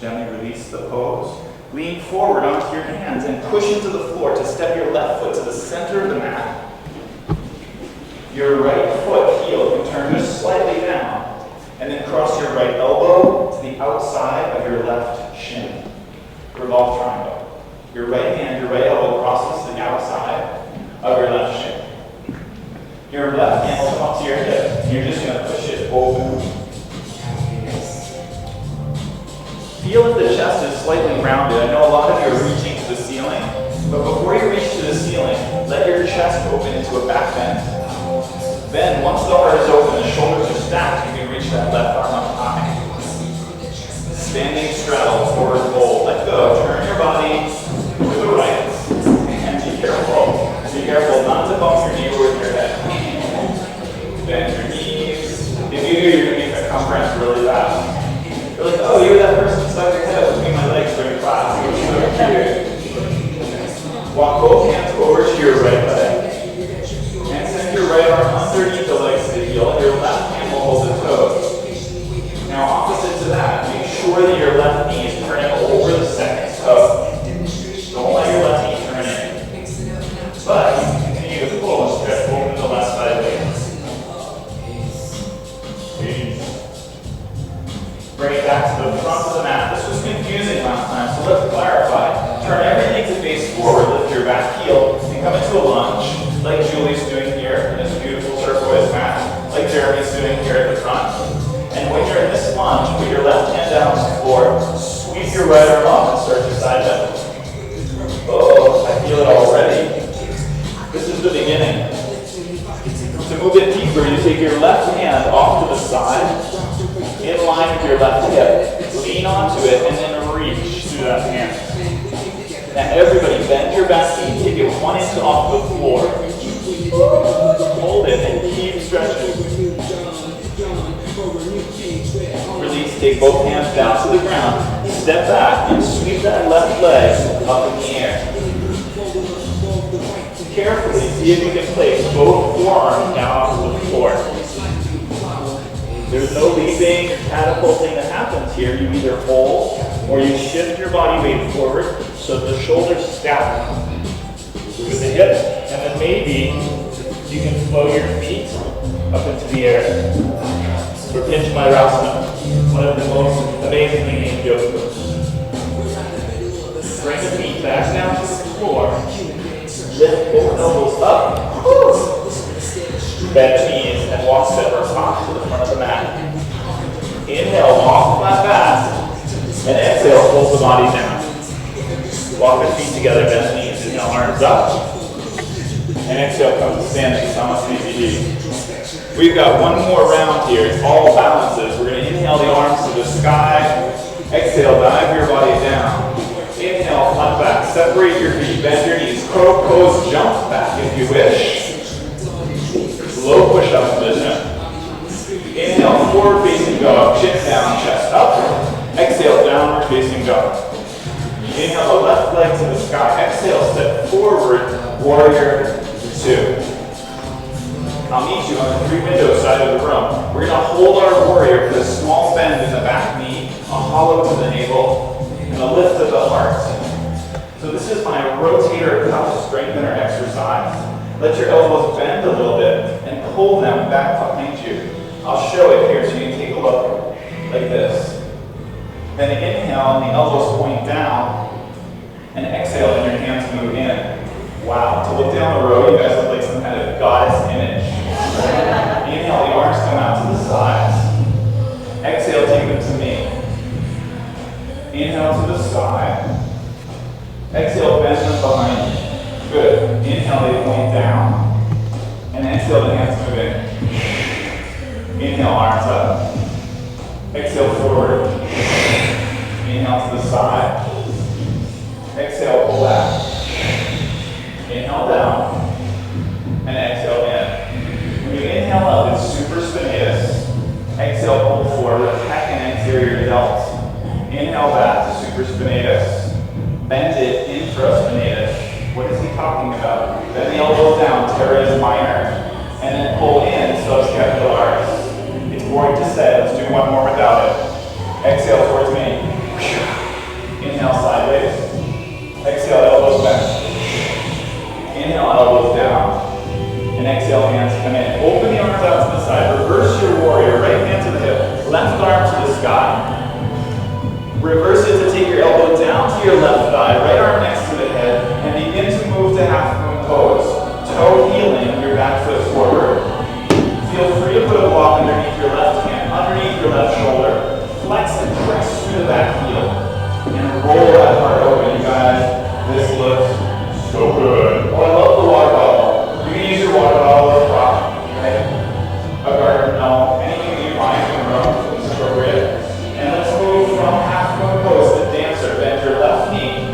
Gently release the pose. Lean forward onto your hands and push into the floor to step your left foot to the center of the mat. Your right foot heel can turn just slightly down. And then cross your right elbow to the outside of your left shin. Revolve triangle. Your right hand, your right elbow crosses to the outside of your left shin. Your left hand will come up to your hip. And you're just going to push it open. Feel if the chest is slightly rounded. I know a lot of you are reaching to the ceiling. But before you reach to the ceiling, let your chest open into a back bend. Then, once the heart is open, the shoulders are stacked, you can reach that left arm up high. Standing straddle, forward fold. Let go. Turn your body to the right. And be careful. Be careful not to bump your knee with your head. Bend your knees. If you do, you're going to make circumference really fast. You're like, oh, you're that person who stuck your head between my legs during class. Walk both hands over to your right leg. Your right arm underneath the legs of the heel, and your left hand will hold the toes. Now, opposite to that, make sure that your left knee is turning over the second toe. Don't let your left knee turn in. But you can continue to pull and stretch over the left side leg. Bring it back to the front of the mat. This was confusing last time, so let's clarify. Turn everything to face forward, lift your back heel, and come into a lunge. Like Julie's doing here in this beautiful turquoise mat, like Jeremy's doing here at the front. And when you're in this lunge, put your left hand down your right arm up and start your side bend. Oh, I feel it already. This is the beginning. To move it deeper, you take your left hand off to the side, in line with your left hip. Lean onto it and then reach through that hand. Now everybody bend your back knee, take it 1 inch off the floor. Hold it and keep stretching. Release, take both hands down to the ground. Step back and sweep that left leg up in the air. Carefully, see if you can place both forearms down off the floor. There's no leaping or catapulting that happens here. You either hold or you shift your body weight forward so the shoulders stack with the hips, and then maybe you can flow your feet up into the air. For Pinch My Rasana, one of the most amazingly named yoga moves. Bring the feet back down to the floor. Lift both elbows up. Bend the knees and walk step or top to the front of the mat. Inhale, walk flat back. And exhale, hold the body down. Walk the feet together, bend the knees. Inhale, arms up. And exhale, come to standing, Savasana. We've got one more round here. It's all balances. We're going to inhale the arms to the sky. Exhale, dive your body down. Inhale, flat back. Separate your feet. Bend your knees. Crow pose, jump back if you wish. Low push-up position. Inhale, forward facing dog. Chin down, chest up. Exhale, downward facing dog. Inhale, the left leg to the sky. Exhale, step forward, warrior 2. I'll meet you on the 3-window side of the room. We're going to hold our warrior for a small bend in the back knee, a hollow to the navel, and a lift of the heart. So this is my rotator cuff strengthener exercise. Let your elbows bend a little bit and pull them back behind you. I'll show it here so you can take a look like this. Then inhale and the elbows point down, and exhale and your hands move in. Wow, to look down the road, you guys look like some kind of goddess image. Inhale, the arms come out to the sides. Exhale, take them to me. Inhale to the side. Exhale, bend them behind you. Good. Inhale, they point down. And exhale, the hands move in. Inhale, arms up. Exhale, forward. Inhale to the side. Exhale, pull back. Inhale down. And exhale in. When you inhale up, it's super spinatus. Exhale, pull forward, pec and anterior delt. Inhale back to super spinatus. Bend it, infraspinatus. What is he talking about? Bend the elbows down, teres minor. And then pull in, subscapularis. It's boring to say, let's do one more without it. Exhale towards me. Inhale sideways. Exhale, elbows back. Inhale, elbows down. And exhale, hands come in. Open the arms out to the side. Reverse your warrior. Right hand to the hip. Left arm to the sky. Reverse it to take your elbow down to your left thigh. Right arm next to the head. And begin to move to half moon pose. Toe healing your back foot forward. Feel free to put a block underneath your left hand, underneath your left shoulder. Flex and press through the back heel. And roll that heart open, you guys. This looks so good. Oh, I love the water bottle. You can use your water bottle as a prop. Right? A garden, no. Anything that you find in the room is appropriate. And let's move from half moon pose to dancer. Bend your left knee.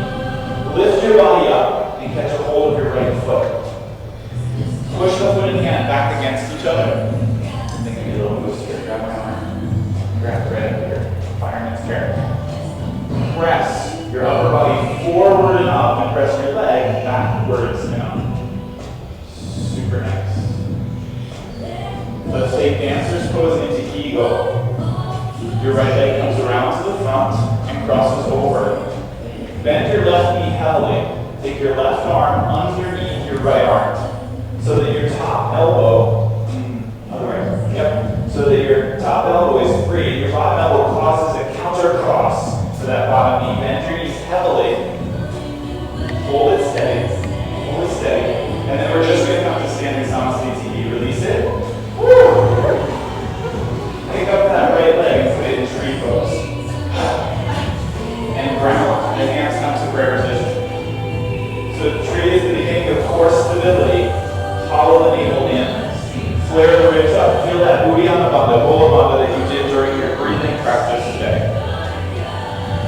Lift your body up and catch a hold of your right foot. Push the foot and hand back against each other. I think I need a little boost here. Grab my arm. Grab the right up here. Fireman's chair. Press your upper body forward and up and press your leg backwards and up. Super nice. Let's take dancer's pose into eagle. Your right leg comes around to the front and crosses over. Bend your left knee heavily. Take your left arm underneath your right arm so that your top elbow, other way, yep, so that your top elbow is free. Your bottom elbow causes a counter cross to that bottom knee. Bend your knees heavily. Hold it steady. Hold it steady. And then we're just going to come to standing samasthiti. Release it. Woo! Pick up that right leg and put it in tree pose. And the ribs up. Feel that booty on the bunda, bulla bunda that you did during your breathing practice today.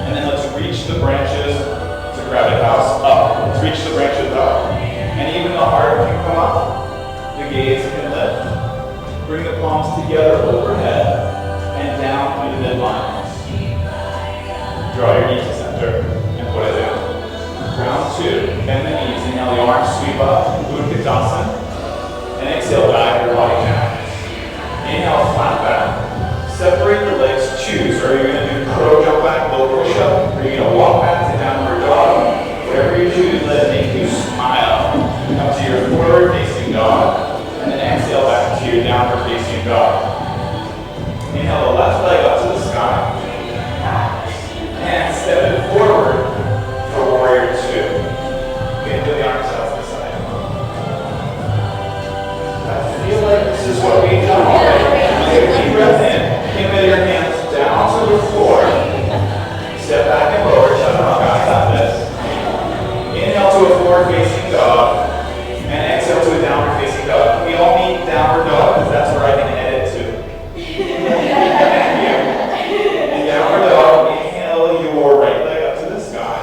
And then let's reach the branches to grab the house up. Let's reach the branches up. And even the heart can come up. The gaze can lift. Bring the palms together overhead and down through the midline. Draw your knee to center and put it down. Round 2, bend the knees. Inhale, the arms sweep up, Utkatasana. And exhale, dive your body down. Inhale, flat back. Separate the legs, choose. Are you going to do crow jump back, low push up? Are you going to walk back to downward dog? Whatever you choose, let it make you smile. Up to your forward facing dog. And then exhale back to your downward facing dog. Inhale, the left leg up to the sky. And step it forward for warrior 2. You can do the arms out to the side. I feel like this is what we've done already. Take a deep breath in. Commit your hands down to the floor. Step back and lower. Chaturanga. I got this. Inhale to a forward facing dog. And exhale to a downward facing dog. We all need downward dog because that's where I can edit to. Thank you. And downward dog. Your right leg up to the sky.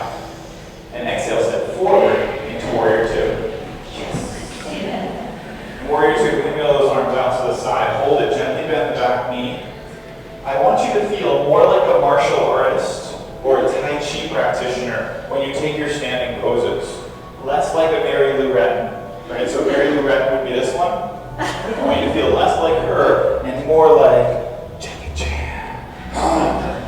And exhale, step forward into warrior 2. Yes. Warrior 2, we can wheel those arms out to the side. Hold it, gently bend the back knee. I want you to feel more like a martial artist or a Tai Chi practitioner when you take your standing poses. Less like a Mary Lou Retton. Right? So Mary Lou Retton would be this one. I want you to feel less like her and more like Jackie Chan.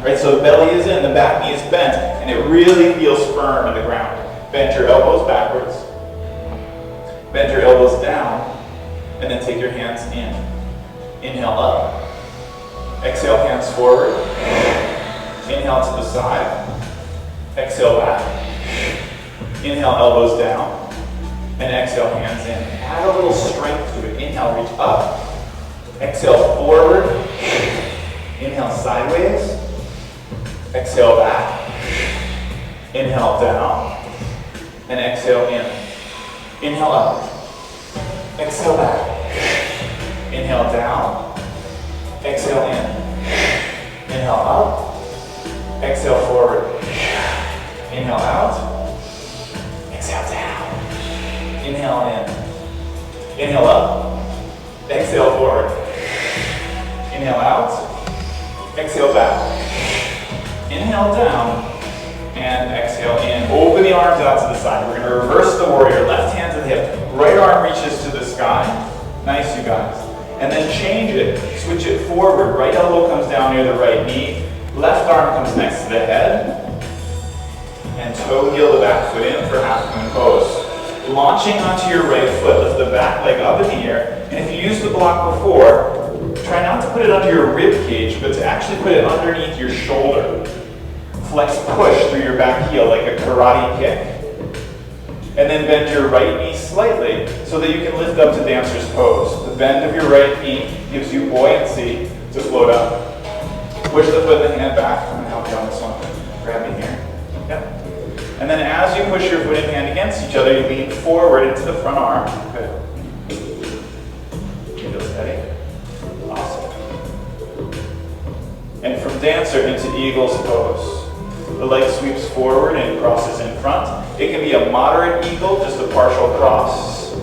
Right, so the belly is in, the back knee is bent, and it really feels firm in the ground. Bend your elbows backwards. Bend your elbows down, and then take your hands in. Inhale up. Exhale, hands forward. Inhale to the side. Exhale back. Inhale, elbows down. And exhale, hands in. Add a little strength to it. Inhale, reach up. Exhale, forward. Inhale, sideways. Exhale back. Inhale down. And exhale in. Inhale up. Exhale back. Inhale down. Exhale in. Inhale up. Exhale forward. Inhale out. Exhale down. Inhale in. Inhale up. Exhale forward. Inhale out. Exhale back. Inhale down, and exhale in. Open the arms out to the side. We're going to reverse the warrior. Left hand to the hip. Right arm reaches to the sky. Nice, you guys. And then change it. Switch it forward. Right elbow comes down near the right knee. Left arm comes next to the head. And toe heel the back foot in for half moon pose. Launching onto your right foot. Lift the back leg up in the air. And if you used the block before, try not to put it under your rib cage, but to actually put it underneath your shoulder. Flex push through your back heel like a karate kick. And then bend your right knee slightly so that you can lift up to dancer's pose. The bend of your right knee gives you buoyancy to float up. Push the foot and the hand back. I'm going to help you on this one. Grab me here. Yep. And then as you push your foot and hand against each other, you lean forward into the front arm. Good. Feel steady. Awesome. And from dancer into eagle's pose. The leg sweeps forward and crosses in front. It can be a moderate eagle, just a partial cross.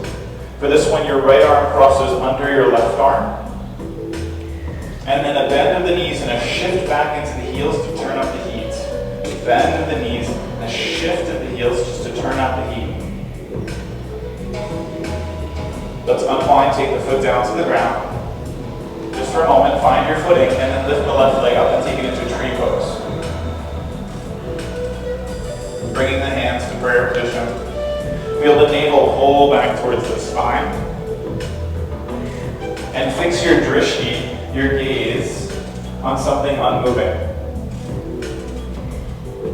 For this one, your right arm crosses under your left arm. And then a bend of the knees and a shift back into the heels to turn up the heat. Bend of the knees and a shift of the heels just to turn up the heat. Let's unwind, take the foot down to the ground. Just for a moment, find your footing, and then lift the left leg up and take it into tree pose. Bringing the hands to prayer position. Feel the navel pull back towards the spine. And fix your drishti, your gaze, on something unmoving.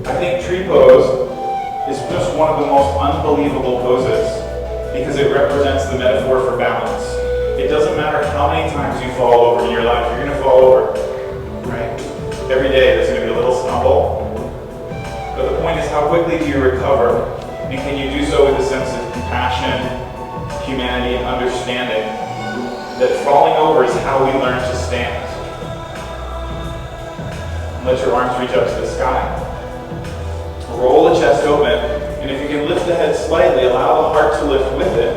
I think tree pose is just one of the most unbelievable poses because it represents the metaphor for balance. It doesn't matter how many times you fall over in your life, you're going to fall over, right? Every day there's going to be a little stumble. But the point is, how quickly do you recover? And can you do so with a sense of compassion, humanity, and understanding? that falling over is how we learn to stand. Let your arms reach up to the sky. Roll the chest open, and if you can lift the head slightly, allow the heart to lift with it.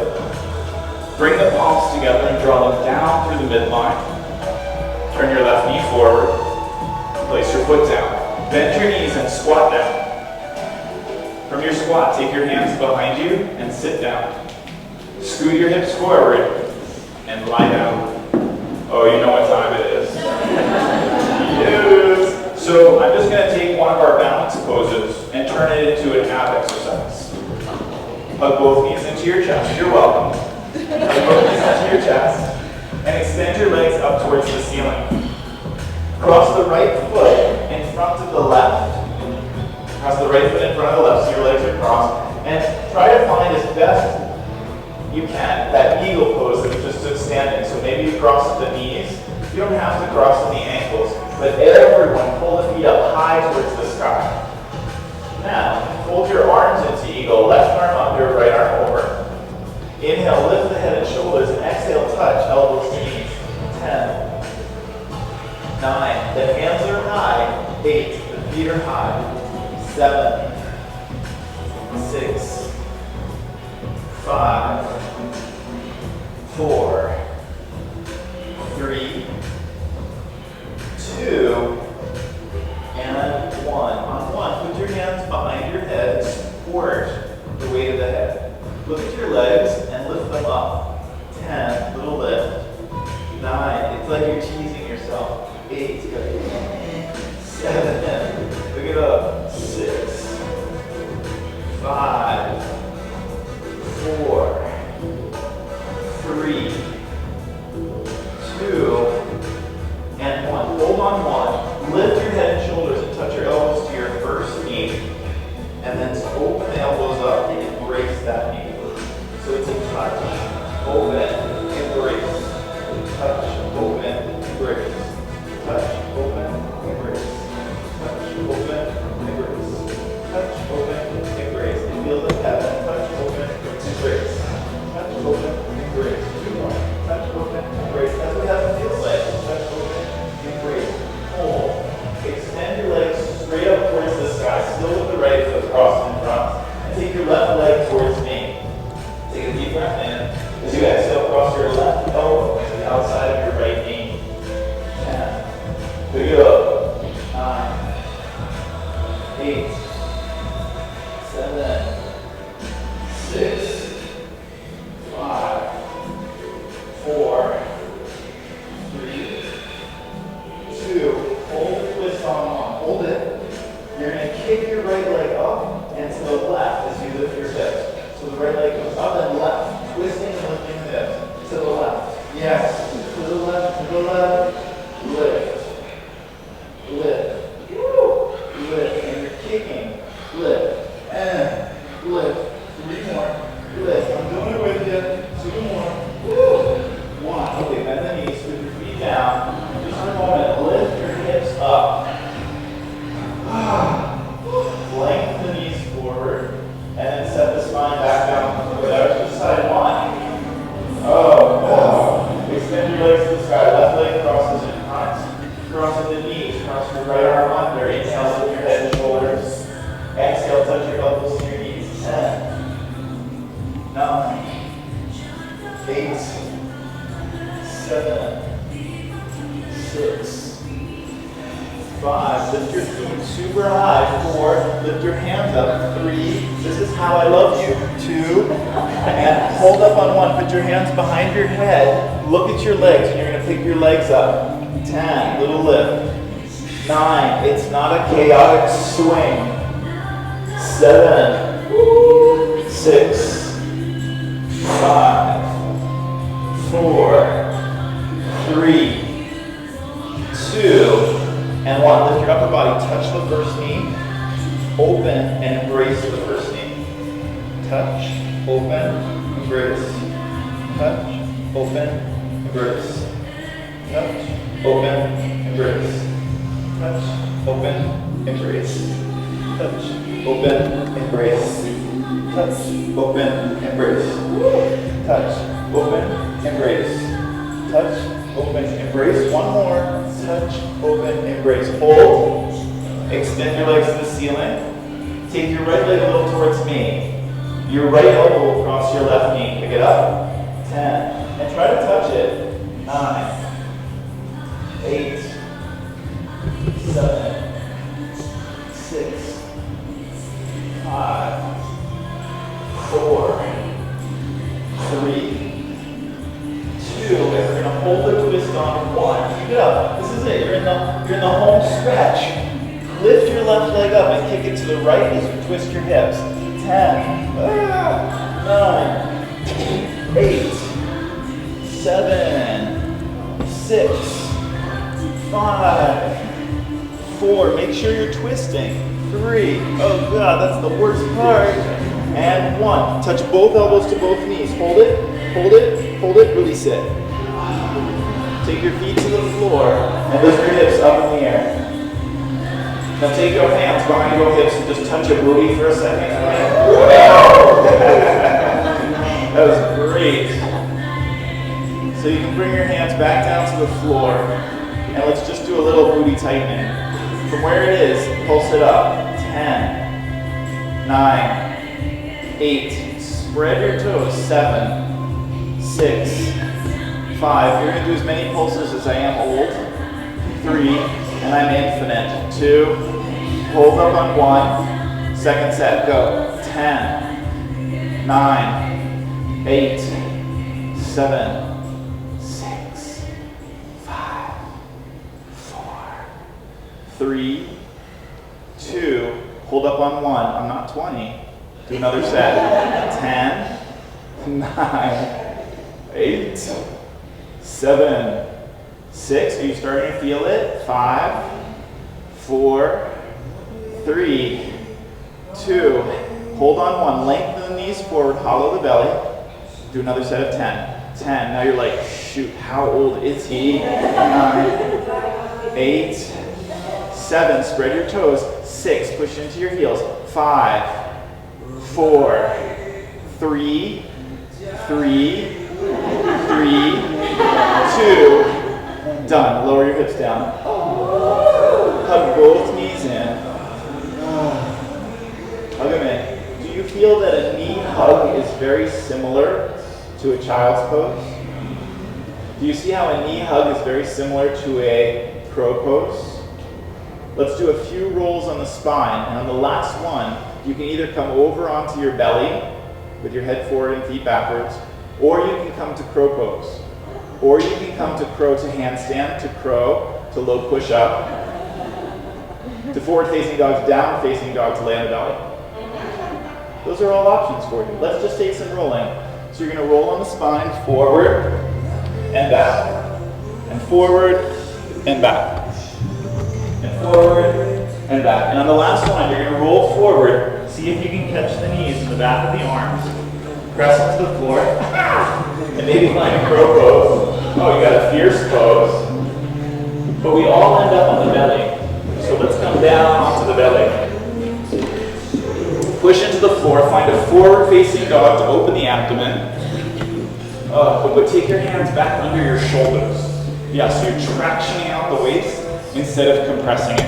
Bring the palms together and draw them down through the midline. Turn your left knee forward. Place your foot down. Bend your knees and squat down. From your squat, take your hands behind you and sit down. Scoot your hips forward and lie down. Oh, you know what time it is. Yes. So I'm just going to take one of our balance poses and turn it into an ab exercise. Hug both knees into your chest. You're welcome. Hug both knees into your chest and extend your legs up towards the ceiling. Cross the right foot in front of the left. Cross the right foot in front of the left so your legs are crossed. And try to find as best you can that eagle pose that we just took standing. So maybe you cross at the knees. You don't have to cross at the ankles. But everyone pull the feet up high towards the sky. Now, fold your arms into eagle. Left arm under, right arm over. Inhale, lift the head and shoulders. And exhale, touch elbows to knees. 10. 9. The hands are high. 8. The feet are high. 7. 6. 5. 4. 3. 2. And 1. On 1, put your hands behind your head and support the weight of the head. Look at your legs and lift them up. 10. Little lift. 9. It's like you're teasing yourself. 8, 7, pick it up, 6, 5, 4, 3, 2, and 1. Hold on 1. Lift your head and shoulders and touch your elbows to your first knee. And then open the elbows up and embrace that knee. So it's a touch, open, embrace, touch, open, embrace. Touch, open, embrace. Touch, open, embrace. Touch, open, embrace. And feel the heaven. Touch, open, embrace. Touch, open, embrace. 2 more. Touch, open, embrace. That's what heaven feels like. Touch, open, embrace. Hold. Extend your legs straight up towards the sky. Still with the right foot crossed in front. And take your left leg towards me. Take a deep breath in. As you exhale, cross your left elbow to the outside of your right knee. 10. Pick it up. 9, 8, 7, 6, 5, 4, 3, 2. Hold the twist on 1. Hold it. You're going to kick your right leg up and to the left as you lift your hips. So the right leg goes up and left, twisting and lifting the hips. To the left. Yes. To the left. To the left. Lift. Lift. Woo. Lift. And you're kicking. Lift. And lift. 3 more. Lift. I'm doing it with you. 2 more. Woo. 1. Okay, bend the knees. Put your feet down. Just for a moment. Lift your hips up. Lengthen the knees forward. And then set the spine back down. That was just side 1. Oh. Extend your legs to the sky. Left leg crosses in front. Cross at the knees, cross your right arm under. Inhale, lift your head and shoulders. Exhale, touch your elbows to your knees. 10, 9, 8, 7, 6, 5. Lift your feet super high. 4. Lift your hands up. 3. This is how I love you. 2. And hold up on 1. Put your hands behind your head. Look at your legs, and you're going to pick your legs up. 10, little lift. 9, it's not a chaotic swing. 7, 6, 5, 4, 3, 2, and 1. Lift your upper body, touch the first knee, open and embrace the first knee. Touch, open, embrace. Touch, open, embrace. Touch, open, embrace. Touch, open, embrace. Touch, open, embrace. Touch, open, embrace. Touch, open, embrace. touch, open, embrace. One more, touch, open, embrace. Hold, extend your legs to the ceiling. Take your right leg a little towards me. Your right elbow across your left knee. Pick it up. 10. And try to touch it. 9, 8, 7, 6, 5, 4, 3, 2. And we're going to hold the twist on 1. Keep it up. This is it. You're in the home stretch. Lift your left leg up and kick it to the right as you twist your hips. 10, 9, 8, 7, 6, 5, 4. Make sure you're twisting. 3. Oh God, that's the worst part. And 1. Touch both elbows to both knees. Hold it, hold it, hold it, release it. Take your feet to the floor and lift your hips up in the air. Now take your hands behind your hips and just touch your booty for a second. That was great. So you can bring your hands back down to the floor and let's just do a little booty tightening. From where it is, pulse it up. 10, 9, 8, spread your toes. 7, 6, 5. You're going to do as many pulses as I am old. 3, and I'm infinite. 2, hold up on 1. Second set, go. 10, 9, 8, 7, 6, 5, 4, 3, 2, hold up on 1. I'm not 20. Do another set. 10, 9, 8, 7, 6. Are you starting to feel it? 5, 4, 3, 2. Hold on 1. Lengthen the knees forward. Hollow the belly. Do another set of 10. 10. Now you're like, shoot, how old is he? 9, 8, 7. Spread your toes. 6. Push into your heels. 5, 4, 3, 3, 3, 2. Done. Lower your hips down. Hug both knees in. Hug them in. Do you feel that a knee hug is very similar to a child's pose? Do you see how a knee hug is very similar to a crow pose? Let's do a few rolls on the spine, and on the last one, you can either come over onto your belly with your head forward and feet backwards, or you can come to crow pose. Or you can come to crow to handstand, to crow, to low push-up, to forward-facing dog, to down-facing dog, to lay on the belly. Those are all options for you. Let's just take some rolling. So you're going to roll on the spine, forward and back, and forward and back, and forward and back. And on the last one, you're going to roll forward. See if you can catch the knees in the back of the arms. Press onto the floor, and maybe find a crow pose. Oh, you got a fierce pose. But we all end up on the belly. So let's come down onto the belly. Push into the floor, find a forward-facing dog to open the abdomen. But take your hands back under your shoulders. Yeah, so you're tractioning out the waist instead of compressing it.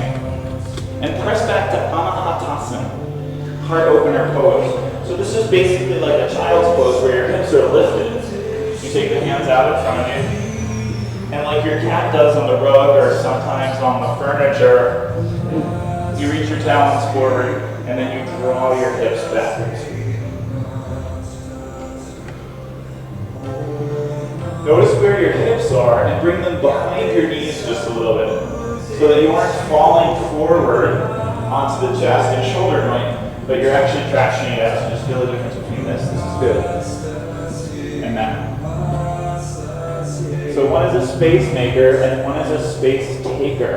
And press back to Anahatasana, heart opener pose. So this is basically like a child's pose where your hips are lifted. You take the hands out in front of you, and like your cat does on the rug or sometimes on the furniture, you reach your talons forward, and then you draw your hips backwards. Notice where your hips are and bring them behind your knees just a little bit, so that you aren't falling forward onto the chest and shoulder joint, but you're actually tractioning it out. So just feel the difference between this. This is good. And that. So one is a space maker and one is a space taker.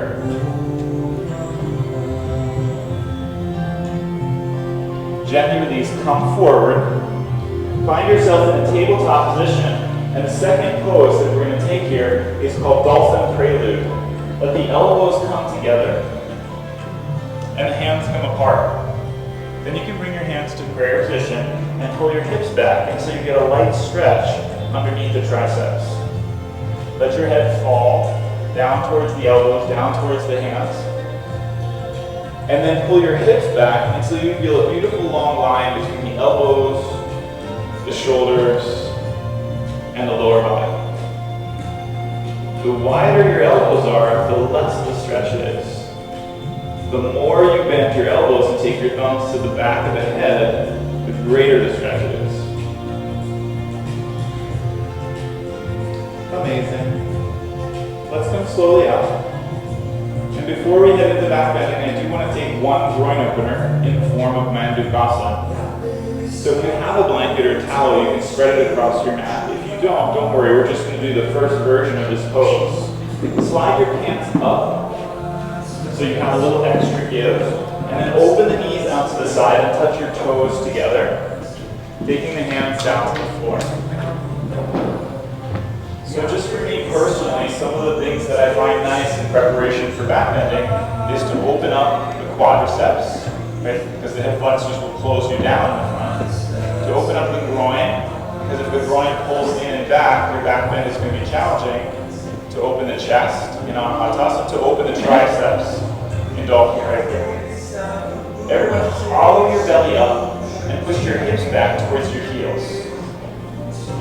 Gently release, come forward. Find yourself in a tabletop position. And the second pose that we're going to take here is called Dolphin Prelude. Let the elbows come together and the hands come apart. Then you can bring your hands to prayer position and pull your hips back, and so you get a light stretch underneath the triceps. Let your head fall down towards the elbows, down towards the hands. And then pull your hips back until you feel a beautiful long line between the elbows, the shoulders, and the lower body. The wider your elbows are, the less the stretch it is. The more you bend your elbows and take your thumbs to the back of the head, the greater the stretch it is. Amazing. Let's come slowly up. And before we head into back bending, I do want to take one groin opener in the form of Mandukasana. So if you have a blanket or a towel, you can spread it across your mat. If you don't worry, we're just going to do the first version of this pose. Slide your pants up so you have a little extra give, and then open the knees out to the side and touch your toes together, taking the hands down to the floor. So just for me personally, some of the things that I find nice in preparation for back bending is to open up the quadriceps, right? Because the hip flexors will close you down in the front. To open up the groin, because if the groin pulls in and back, your back bend is going to be challenging. To open the chest in Anahata, to open the triceps in Dolphin right there. Everyone hollow your belly up and push your hips back towards your heels.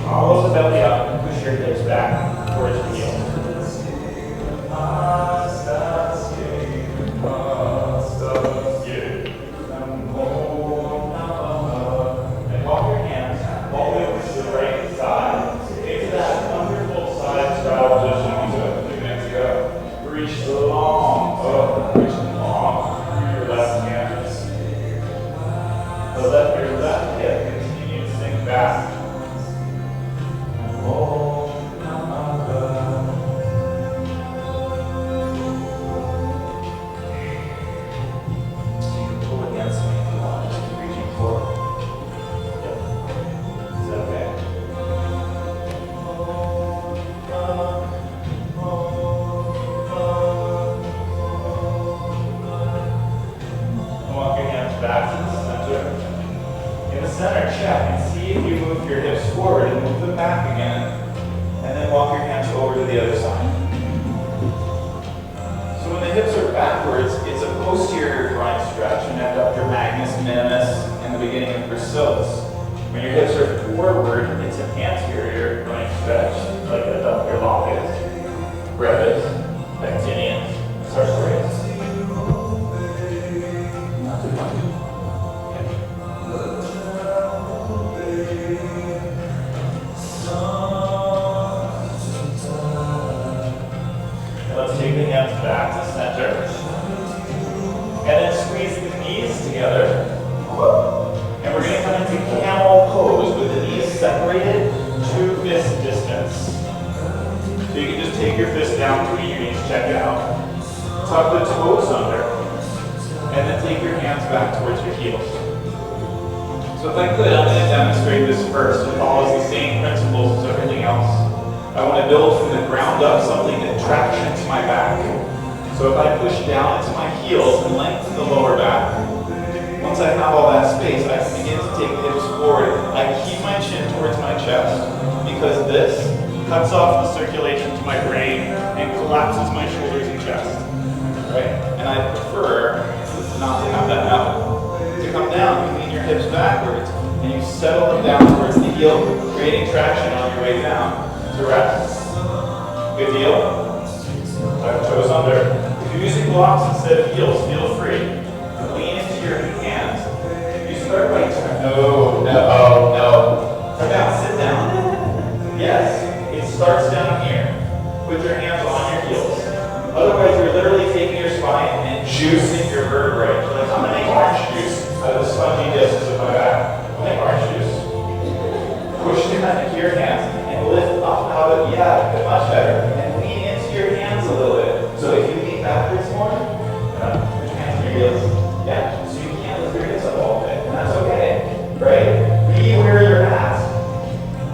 Hollow the belly up and push your hips back towards your heels. And walk your hands all the way over to the right side. Into that wonderful side straddle position. Reach long up, reach long through your left hand. So let your left hip continue to sink back. When your hips are forward, it's an anterior groin stretch, like your longus, brevis, actinians, sartorius. Not too much. And let's take the hands back to center. And then squeeze the knees together. And we're going to come into camel pose with the knees separated 2 fist distance. So you can just take your fist down between your knees, check it out. Tuck the toes under. And then take your hands back towards your heels. So if I could, I'm going to demonstrate this first. It follows the same principles as everything else. I want to build from the ground up something that tractions my back. So if I push down into my heels and lengthen the lower back, once I have all that space, I can begin to take the hips forward. I keep my chin towards my chest because this cuts off the circulation to my brain and collapses my shoulders and chest. Right? And I prefer not to have that happen. To come down, you lean your hips backwards and you settle them down towards the heel, creating traction on your way down to rest. Good deal? Tuck toes under. If you're using blocks instead of heels, feel free. Lean into your hands. You start by no. Come down, sit down. Yes, it starts down here. Put your hands on your heels. Otherwise, you're literally taking your spine and juicing your vertebrae. Like, I'm going to make orange juice out of the spongy discs of my back. I'll make orange juice. Push down into your hands and lift up out of, much better. And lean into your hands a little bit. So if you lean backwards more, put your hands on your heels. Yeah, so you can't lift your hips up all the way, and that's okay, right? Be where you're at.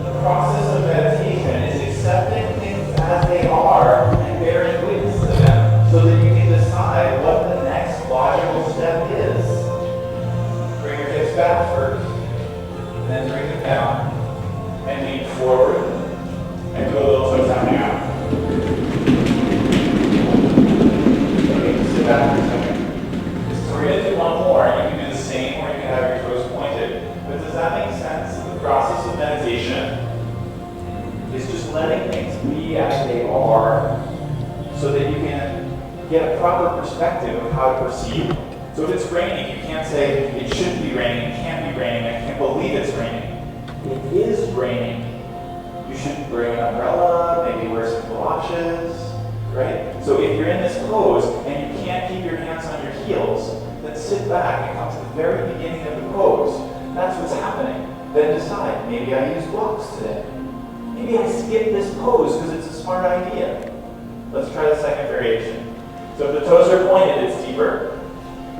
The process of meditation is accepting things as they are and bearing witness to them so that you can decide what the next so that you can get a proper perspective of how to proceed. So if it's raining, you can't say, it shouldn't be raining, it can't be raining, I can't believe it's raining. It is raining. You should bring an umbrella, maybe wear some galoshes, right? So if you're in this pose and you can't keep your hands on your heels, then sit back and come to the very beginning of the pose. That's what's happening. Then decide, maybe I use blocks today. Maybe I skip this pose because it's a smart idea. Let's try the second variation. So if the toes are pointed, it's deeper.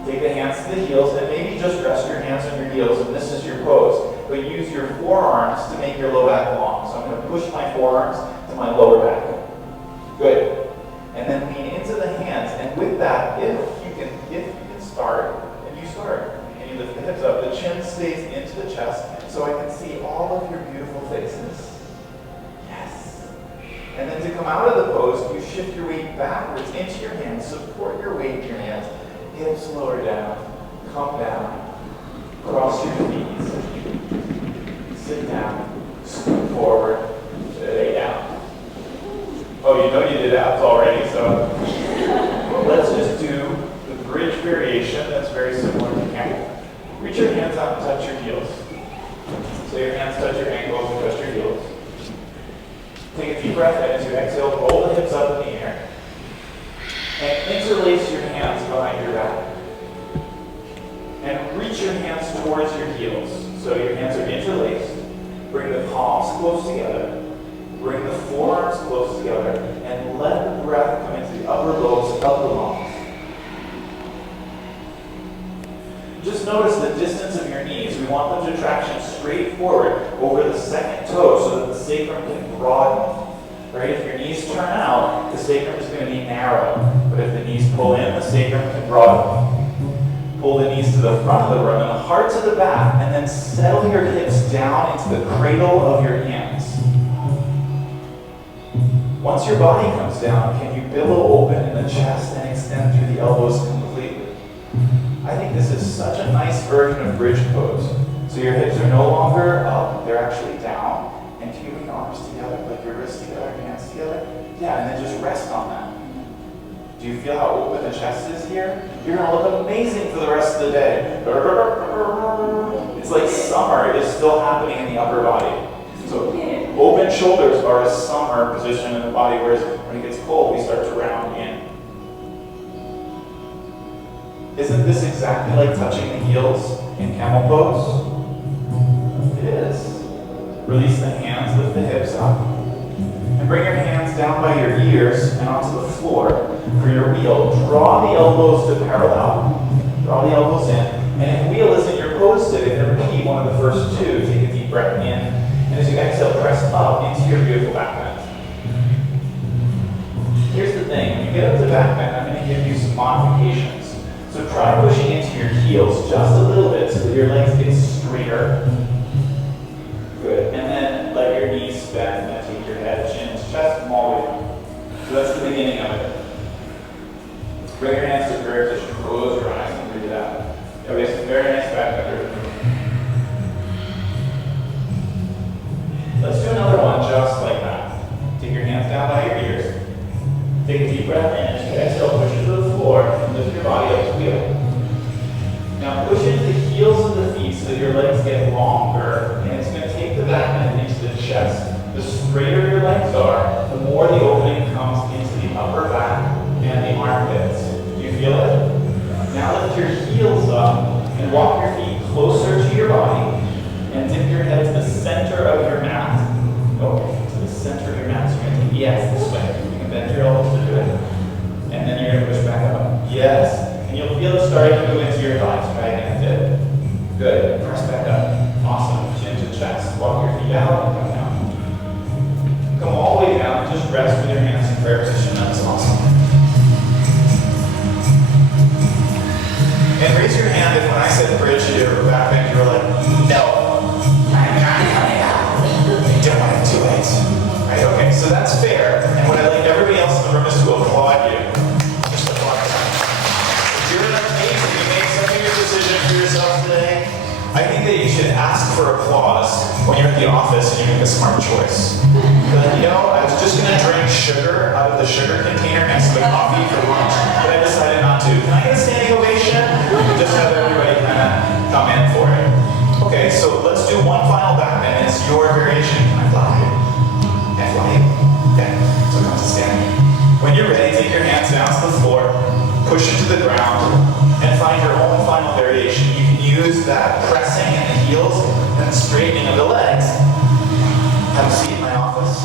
Take the hands to the heels and maybe just rest your hands on your heels, and this is your pose. But use your forearms to make your low back long. So I'm going to push my forearms to my lower back. Good. And then lean into the hands, and with that, if you can start, and you start, and you lift the hips up, the chin stays into the chest, so I can see all of your beautiful faces. Yes. And then to come out of the pose, you shift your weight backwards into your hands, support your weight in your hands, hips lower down, come down, cross your knees, sit down, scoot forward, lay down. Oh, you know you did abs already, so let's just do the bridge variation that's very similar to Camel. Reach your hands out and touch your heels. So your hands touch your ankles and touch your heels. Take a deep breath in as you exhale, roll the hips up in the air. And interlace your hands behind your back. And reach your hands towards your heels. So your hands are interlaced. Bring the palms close together. Bring the forearms close together. And let the breath come into the upper lobes of the lungs. Just notice the distance of your knees. We want them to traction straight forward over the second toe so that the sacrum can broaden. Right? If your knees turn out, the sacrum is going to be narrow. But if the knees pull in, the sacrum can broaden. Pull the knees to the front of the room and the heart to the back, and then settle your hips down into the cradle of your hands. Once your body comes down, can you billow open in the chest and extend through the elbows completely? I think this is such a nice version of bridge pose. So your hips are no longer up, they're actually down. And can you bring your arms together, like your wrists together, your hands together? Yeah, and then just rest on that. Do you feel how open the chest is here? You're going to look amazing for the rest of the day. It's like summer is still happening in the upper body. So open shoulders are a summer position in the body, whereas when it gets cold, we start to round in. Isn't this exactly like touching the heels in camel pose? It is. Release the hands, lift the hips up. And bring your hands down by your ears and onto the floor for your wheel. Draw the elbows to parallel. Draw the elbows in. And if wheel isn't your pose today, then repeat one of the first two. Take a deep breath in. And as you exhale, press up into your beautiful back bend. Here's the thing. When you get up to back bend, I'm going to give you some modifications. So try pushing into your heels just a little bit so that your legs get straighter. Good. And then let your knees bend and take your head, chin, chest, and all the way down. So that's the beginning of it. Bring your hands to prayer position, close your eyes, and breathe it out. Okay, some very nice back bender. Let's do another one just like that. Take your hands down by your ears. Take a deep breath in. As you exhale, push into the floor and lift your body up to wheel. Now push into the heels of the feet so that your legs get longer, and it's going to take the back bend into the chest. The straighter your legs are, the more the opening comes into the upper back and the armpits. Do you feel it? Now lift your heels up and walk your feet closer to your body and dip your head to the center of your mat. Okay, to the center of your mat. So you're going to take yes this way. You can bend your elbows to do it. And then you're going to push back up. Yes. And you'll feel it starting to move into your thighs. Try again. Dip. Good. Press back up. Awesome. Chin to chest. Walk your feet out and come down. Come all the way down and just rest with your hands in prayer position. That's awesome. And raise your hand if when I said bridge to your back bend, you were like, no, I'm not coming out. I don't want to do it. Right? Okay, so that's fair. And what I'd like everybody else in the room is to applaud you. Just applaud them. You're amazing. You made such a good decision for yourself today. I think that you should ask for applause when you're at the office and you make a smart choice. But you know, I was just going to drink sugar out of the sugar container next to the coffee for lunch, but I decided not to. Can I get a standing ovation? Just have everybody kind of come in for it. Okay, so let's do one final back bend. It's your variation. Can I fly? Can I fly? Okay, so come to standing. When you're ready, take your hands down to the floor, push into the ground, and find your own final variation. You can use that pressing in the heels and the straightening of the legs. Have a seat in my office.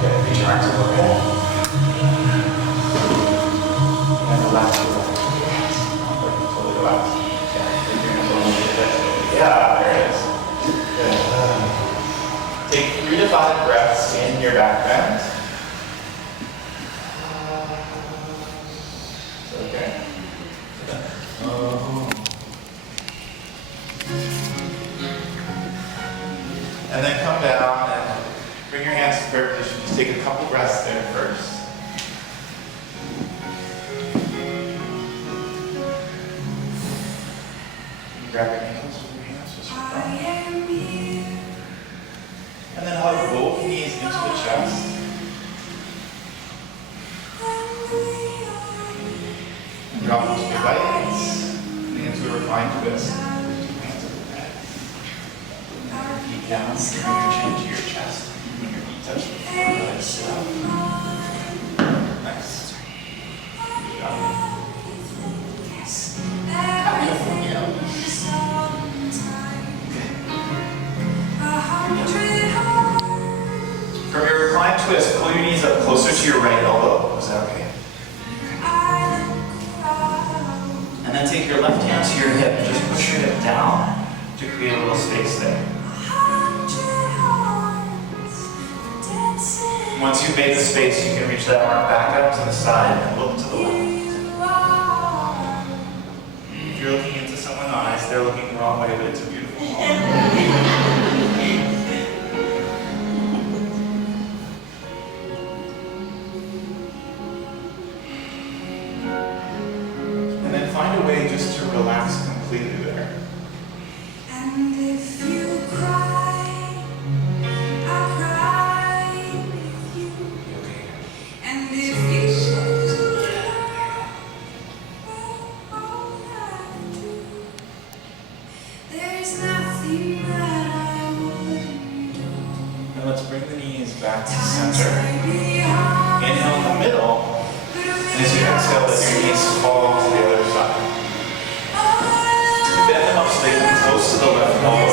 Okay, reach your arms overhead. And relax your left. Totally relax. Yeah, there it is. Good. Take 3 to 5 breaths in your back bend. Okay. And then come down and bring your hands to prayer position. Just take a couple breaths there first. Grab your ankles with your hands just for front. And then hug both knees into the chest. And drop into the legs and into a reclined twist. Hands over the head. Feet down, bring your chin to your chest. When your feet touch the floor, let it sit up. Nice. Good job. From your reclined twist, pull your knees up closer to your right elbow. Is that okay? And then take your left hand to your hip and just push your hip down to create a little space there. Once you've made the space, you can reach that arm back up to the side and look to the left. If you're looking into someone's eyes, they're looking the wrong way, but it's a beautiful moment. Find a way just to relax completely there. And if you cry, I'll cry with you. Okay. And if you there's nothing that I wouldn't do. And let's bring the knees back to center. Inhale in the middle. And as you exhale, let your knees fall to the other side. Bend them up so they come close to the left elbow.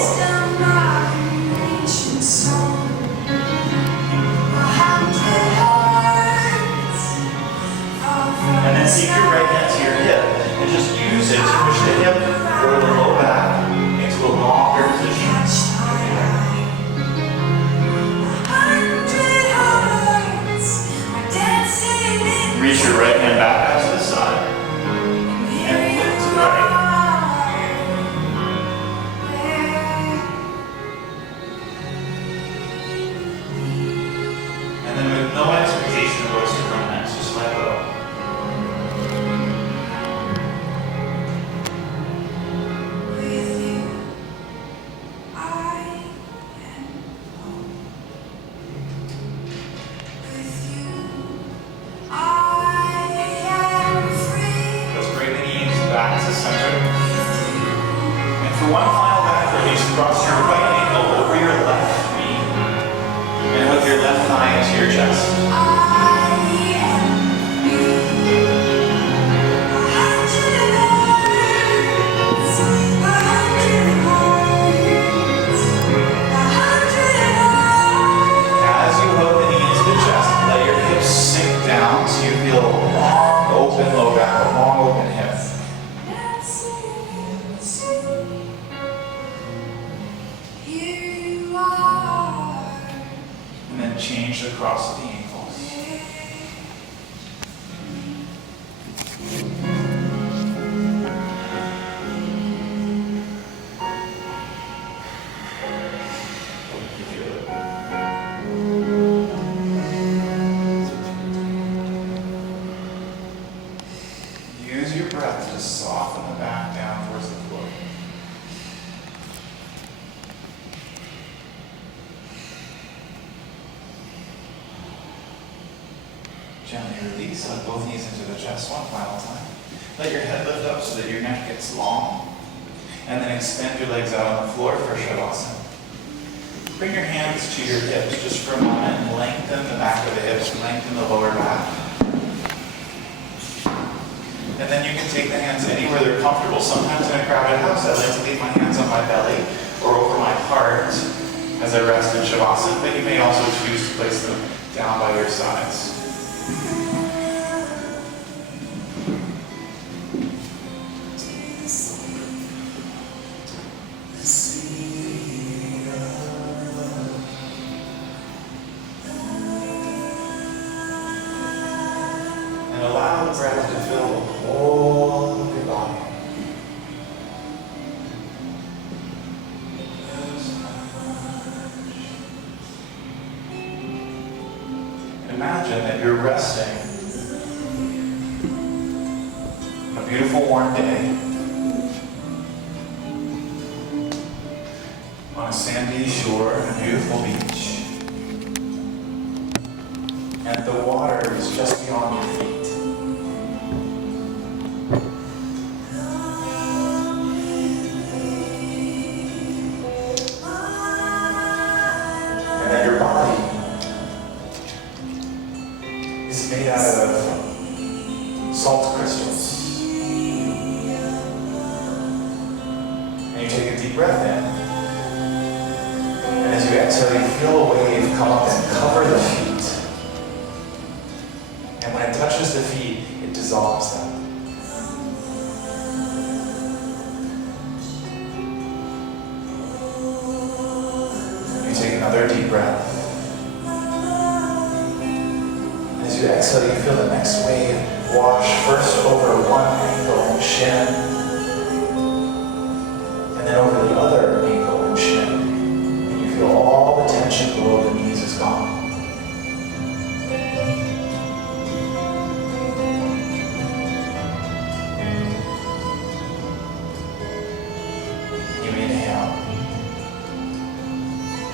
And then take your right hand to your hip and just use it to push the hip or the low back into a longer position. Reach your right hand back out to the side and flip to the right. And then with no expectation of what's to come next, just let go. With you, I am home. With you, I am free. Let's bring the knees back to center. And for one final back release, cross your right ankle over your left knee. And with your left thigh into your chest. As you hug the knee into the chest, let your hips sink down so you feel a long open low back, a long open hip. And then change the cross of the ankles. Use your breath to soften the back down towards the floor. And release, hug both knees into the chest one final time. Let your head lift up so that your neck gets long. And then extend your legs out on the floor for Savasana. Bring your hands to your hips just for a moment and lengthen the back of the hips, lengthen the lower back. And then you can take the hands anywhere they're comfortable. Sometimes in a crowded house, I like to leave my hands on my belly or over my heart as I rest in Savasana, but you may also choose to place them down by your sides. And allow the breath to fill the whole of your body. Imagine that you're resting on a beautiful warm day on a sandy shore on a beautiful beach, and the water is just beyond your feet. And that your body is made out of salt crystals. And you take a deep breath in. And as you exhale, you feel a wave come up and cover the feet. And when it touches the feet, it dissolves them. You take another deep breath. As you exhale, you feel the next wave wash first over one ankle and shin, and then over the other ankle and shin. And you feel all the tension below the knees is gone. You inhale.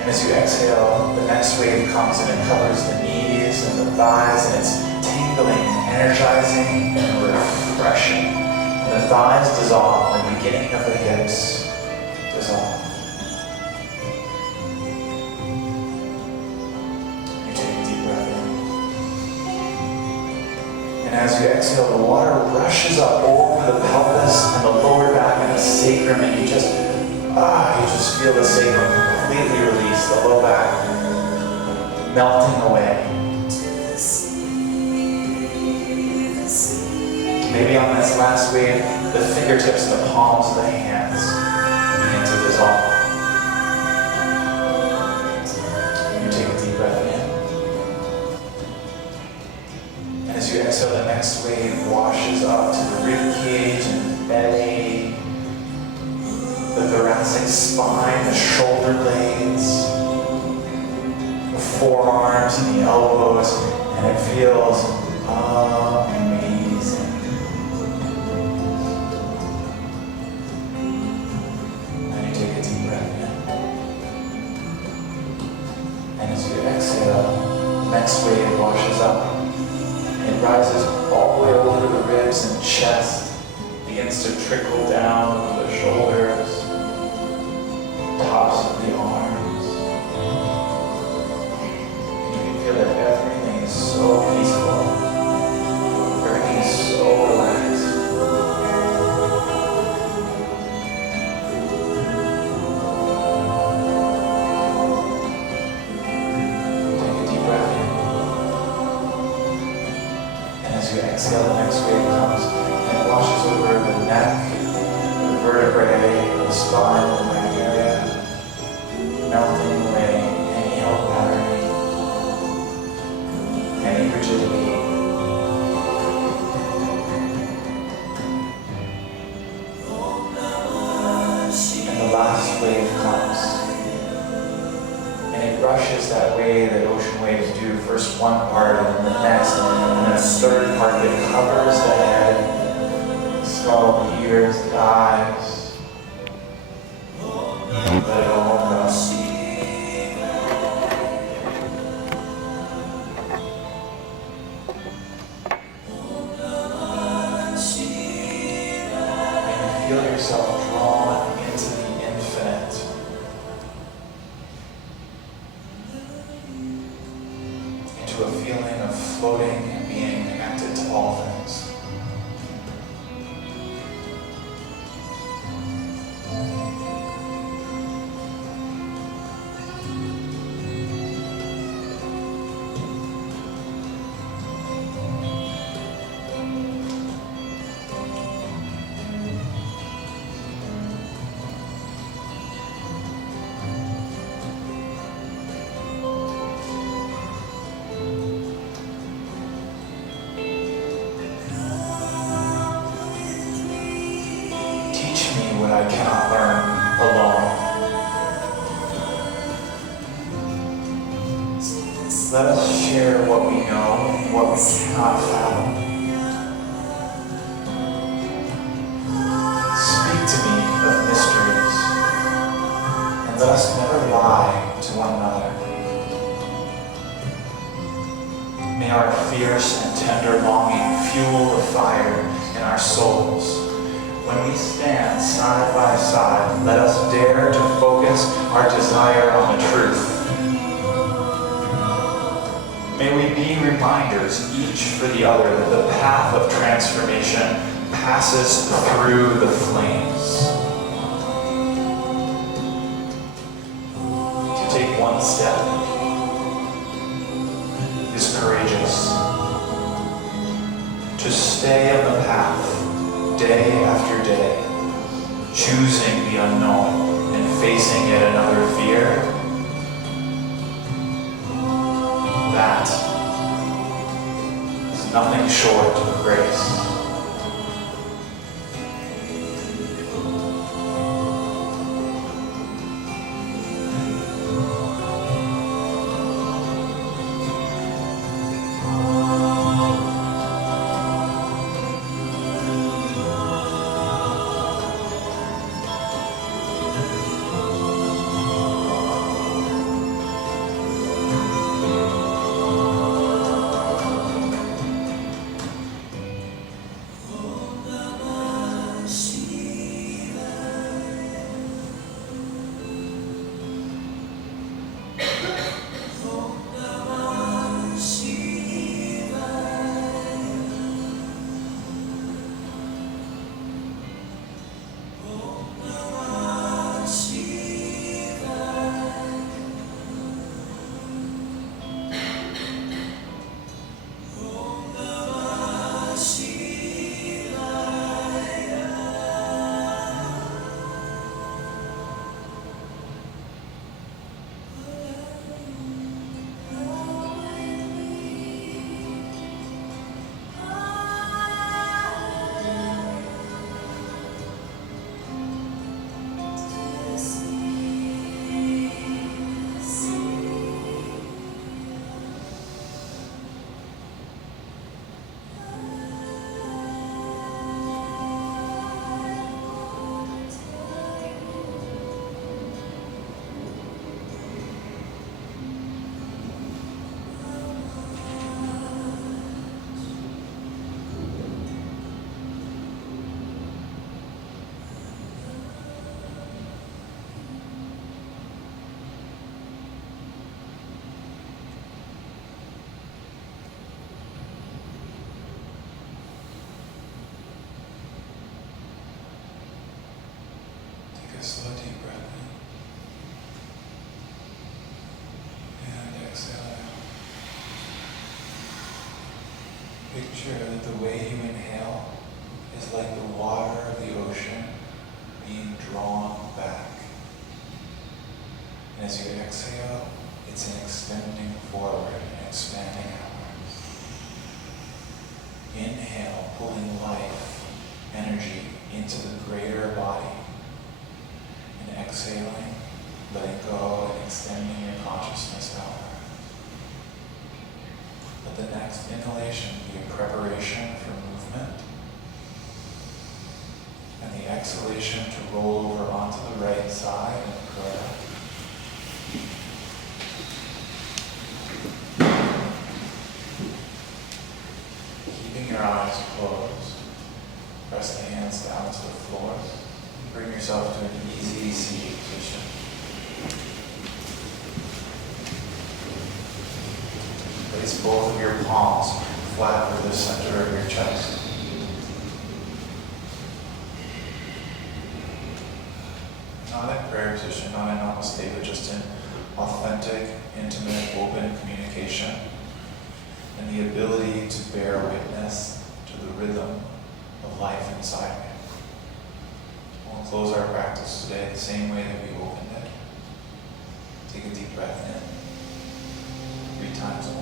And as you exhale, the next wave comes and it covers the knees and the thighs, and it's tingling, energizing, and refreshing. And the thighs dissolve, and the beginning of the hips dissolve. You take a deep breath in. And as you exhale, the water rushes up over the pelvis and the lower back and the sacrum, and you just feel the sacrum completely release, the low back melting away. Maybe on this last wave, the fingertips and the palms of the hands begin to dissolve. You take a deep breath in. And as you exhale, the next wave washes up to the rib cage and the belly, the thoracic spine, the shoulder blades, the forearms and the elbows, and it feels amazing. And you take a deep breath in. And as you exhale, the next wave washes up. It rises all the way over the ribs and chest, begins to trickle down the shoulders, tops of the arms. And you can feel that everything is so peaceful. Everything is so relaxed. Take a deep breath in. And as you exhale, the next wave comes and it washes over the neck, the vertebrae, the spine, the neck area, melting away any old pattern, any rigidity. And the last wave comes. And it rushes that way that ocean waves do. First one part and then the next, and then a third part that covers the head, the skull, the ears, the eyes. And let it all go. feel yourself drawn into the infinite. Into a feeling of floating and being connected to all things. What I cannot learn alone. Let us share what we know and what we cannot fathom. Speak to me of mysteries, and let us never lie to one another. May our fierce and tender longing fuel the fire in our souls. When we stand side by side, let us dare to focus our desire on the truth. May we be reminders, each for the other, that the path of transformation passes through the flames. To take one step is courageous. To stay on the path day after day, choosing the unknown and facing yet another fear, that is nothing short of grace. A slow deep breath in and exhale out. Picture that the way you inhale is like the water of the ocean being drawn back. And as you exhale, it's an extending forward and expanding outwards. Inhale, pulling life, energy into the greater body. Exhaling, letting go and extending your consciousness outward. Let the next inhalation be a preparation for movement, and the exhalation to roll over onto the right side and prayer. Keeping your eyes closed, Press the hands down to the floor. Bring yourself to an easy seated position. Place both of your palms flat over the center of your chest. Not in prayer position, not in namaste, but just in authentic, intimate, open communication, and the ability to bear witness to the rhythm of life inside me. We'll close our practice today the same way that we opened it. Take a deep breath in. 3 times Om.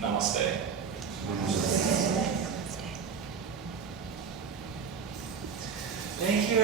Namaste. Thank you,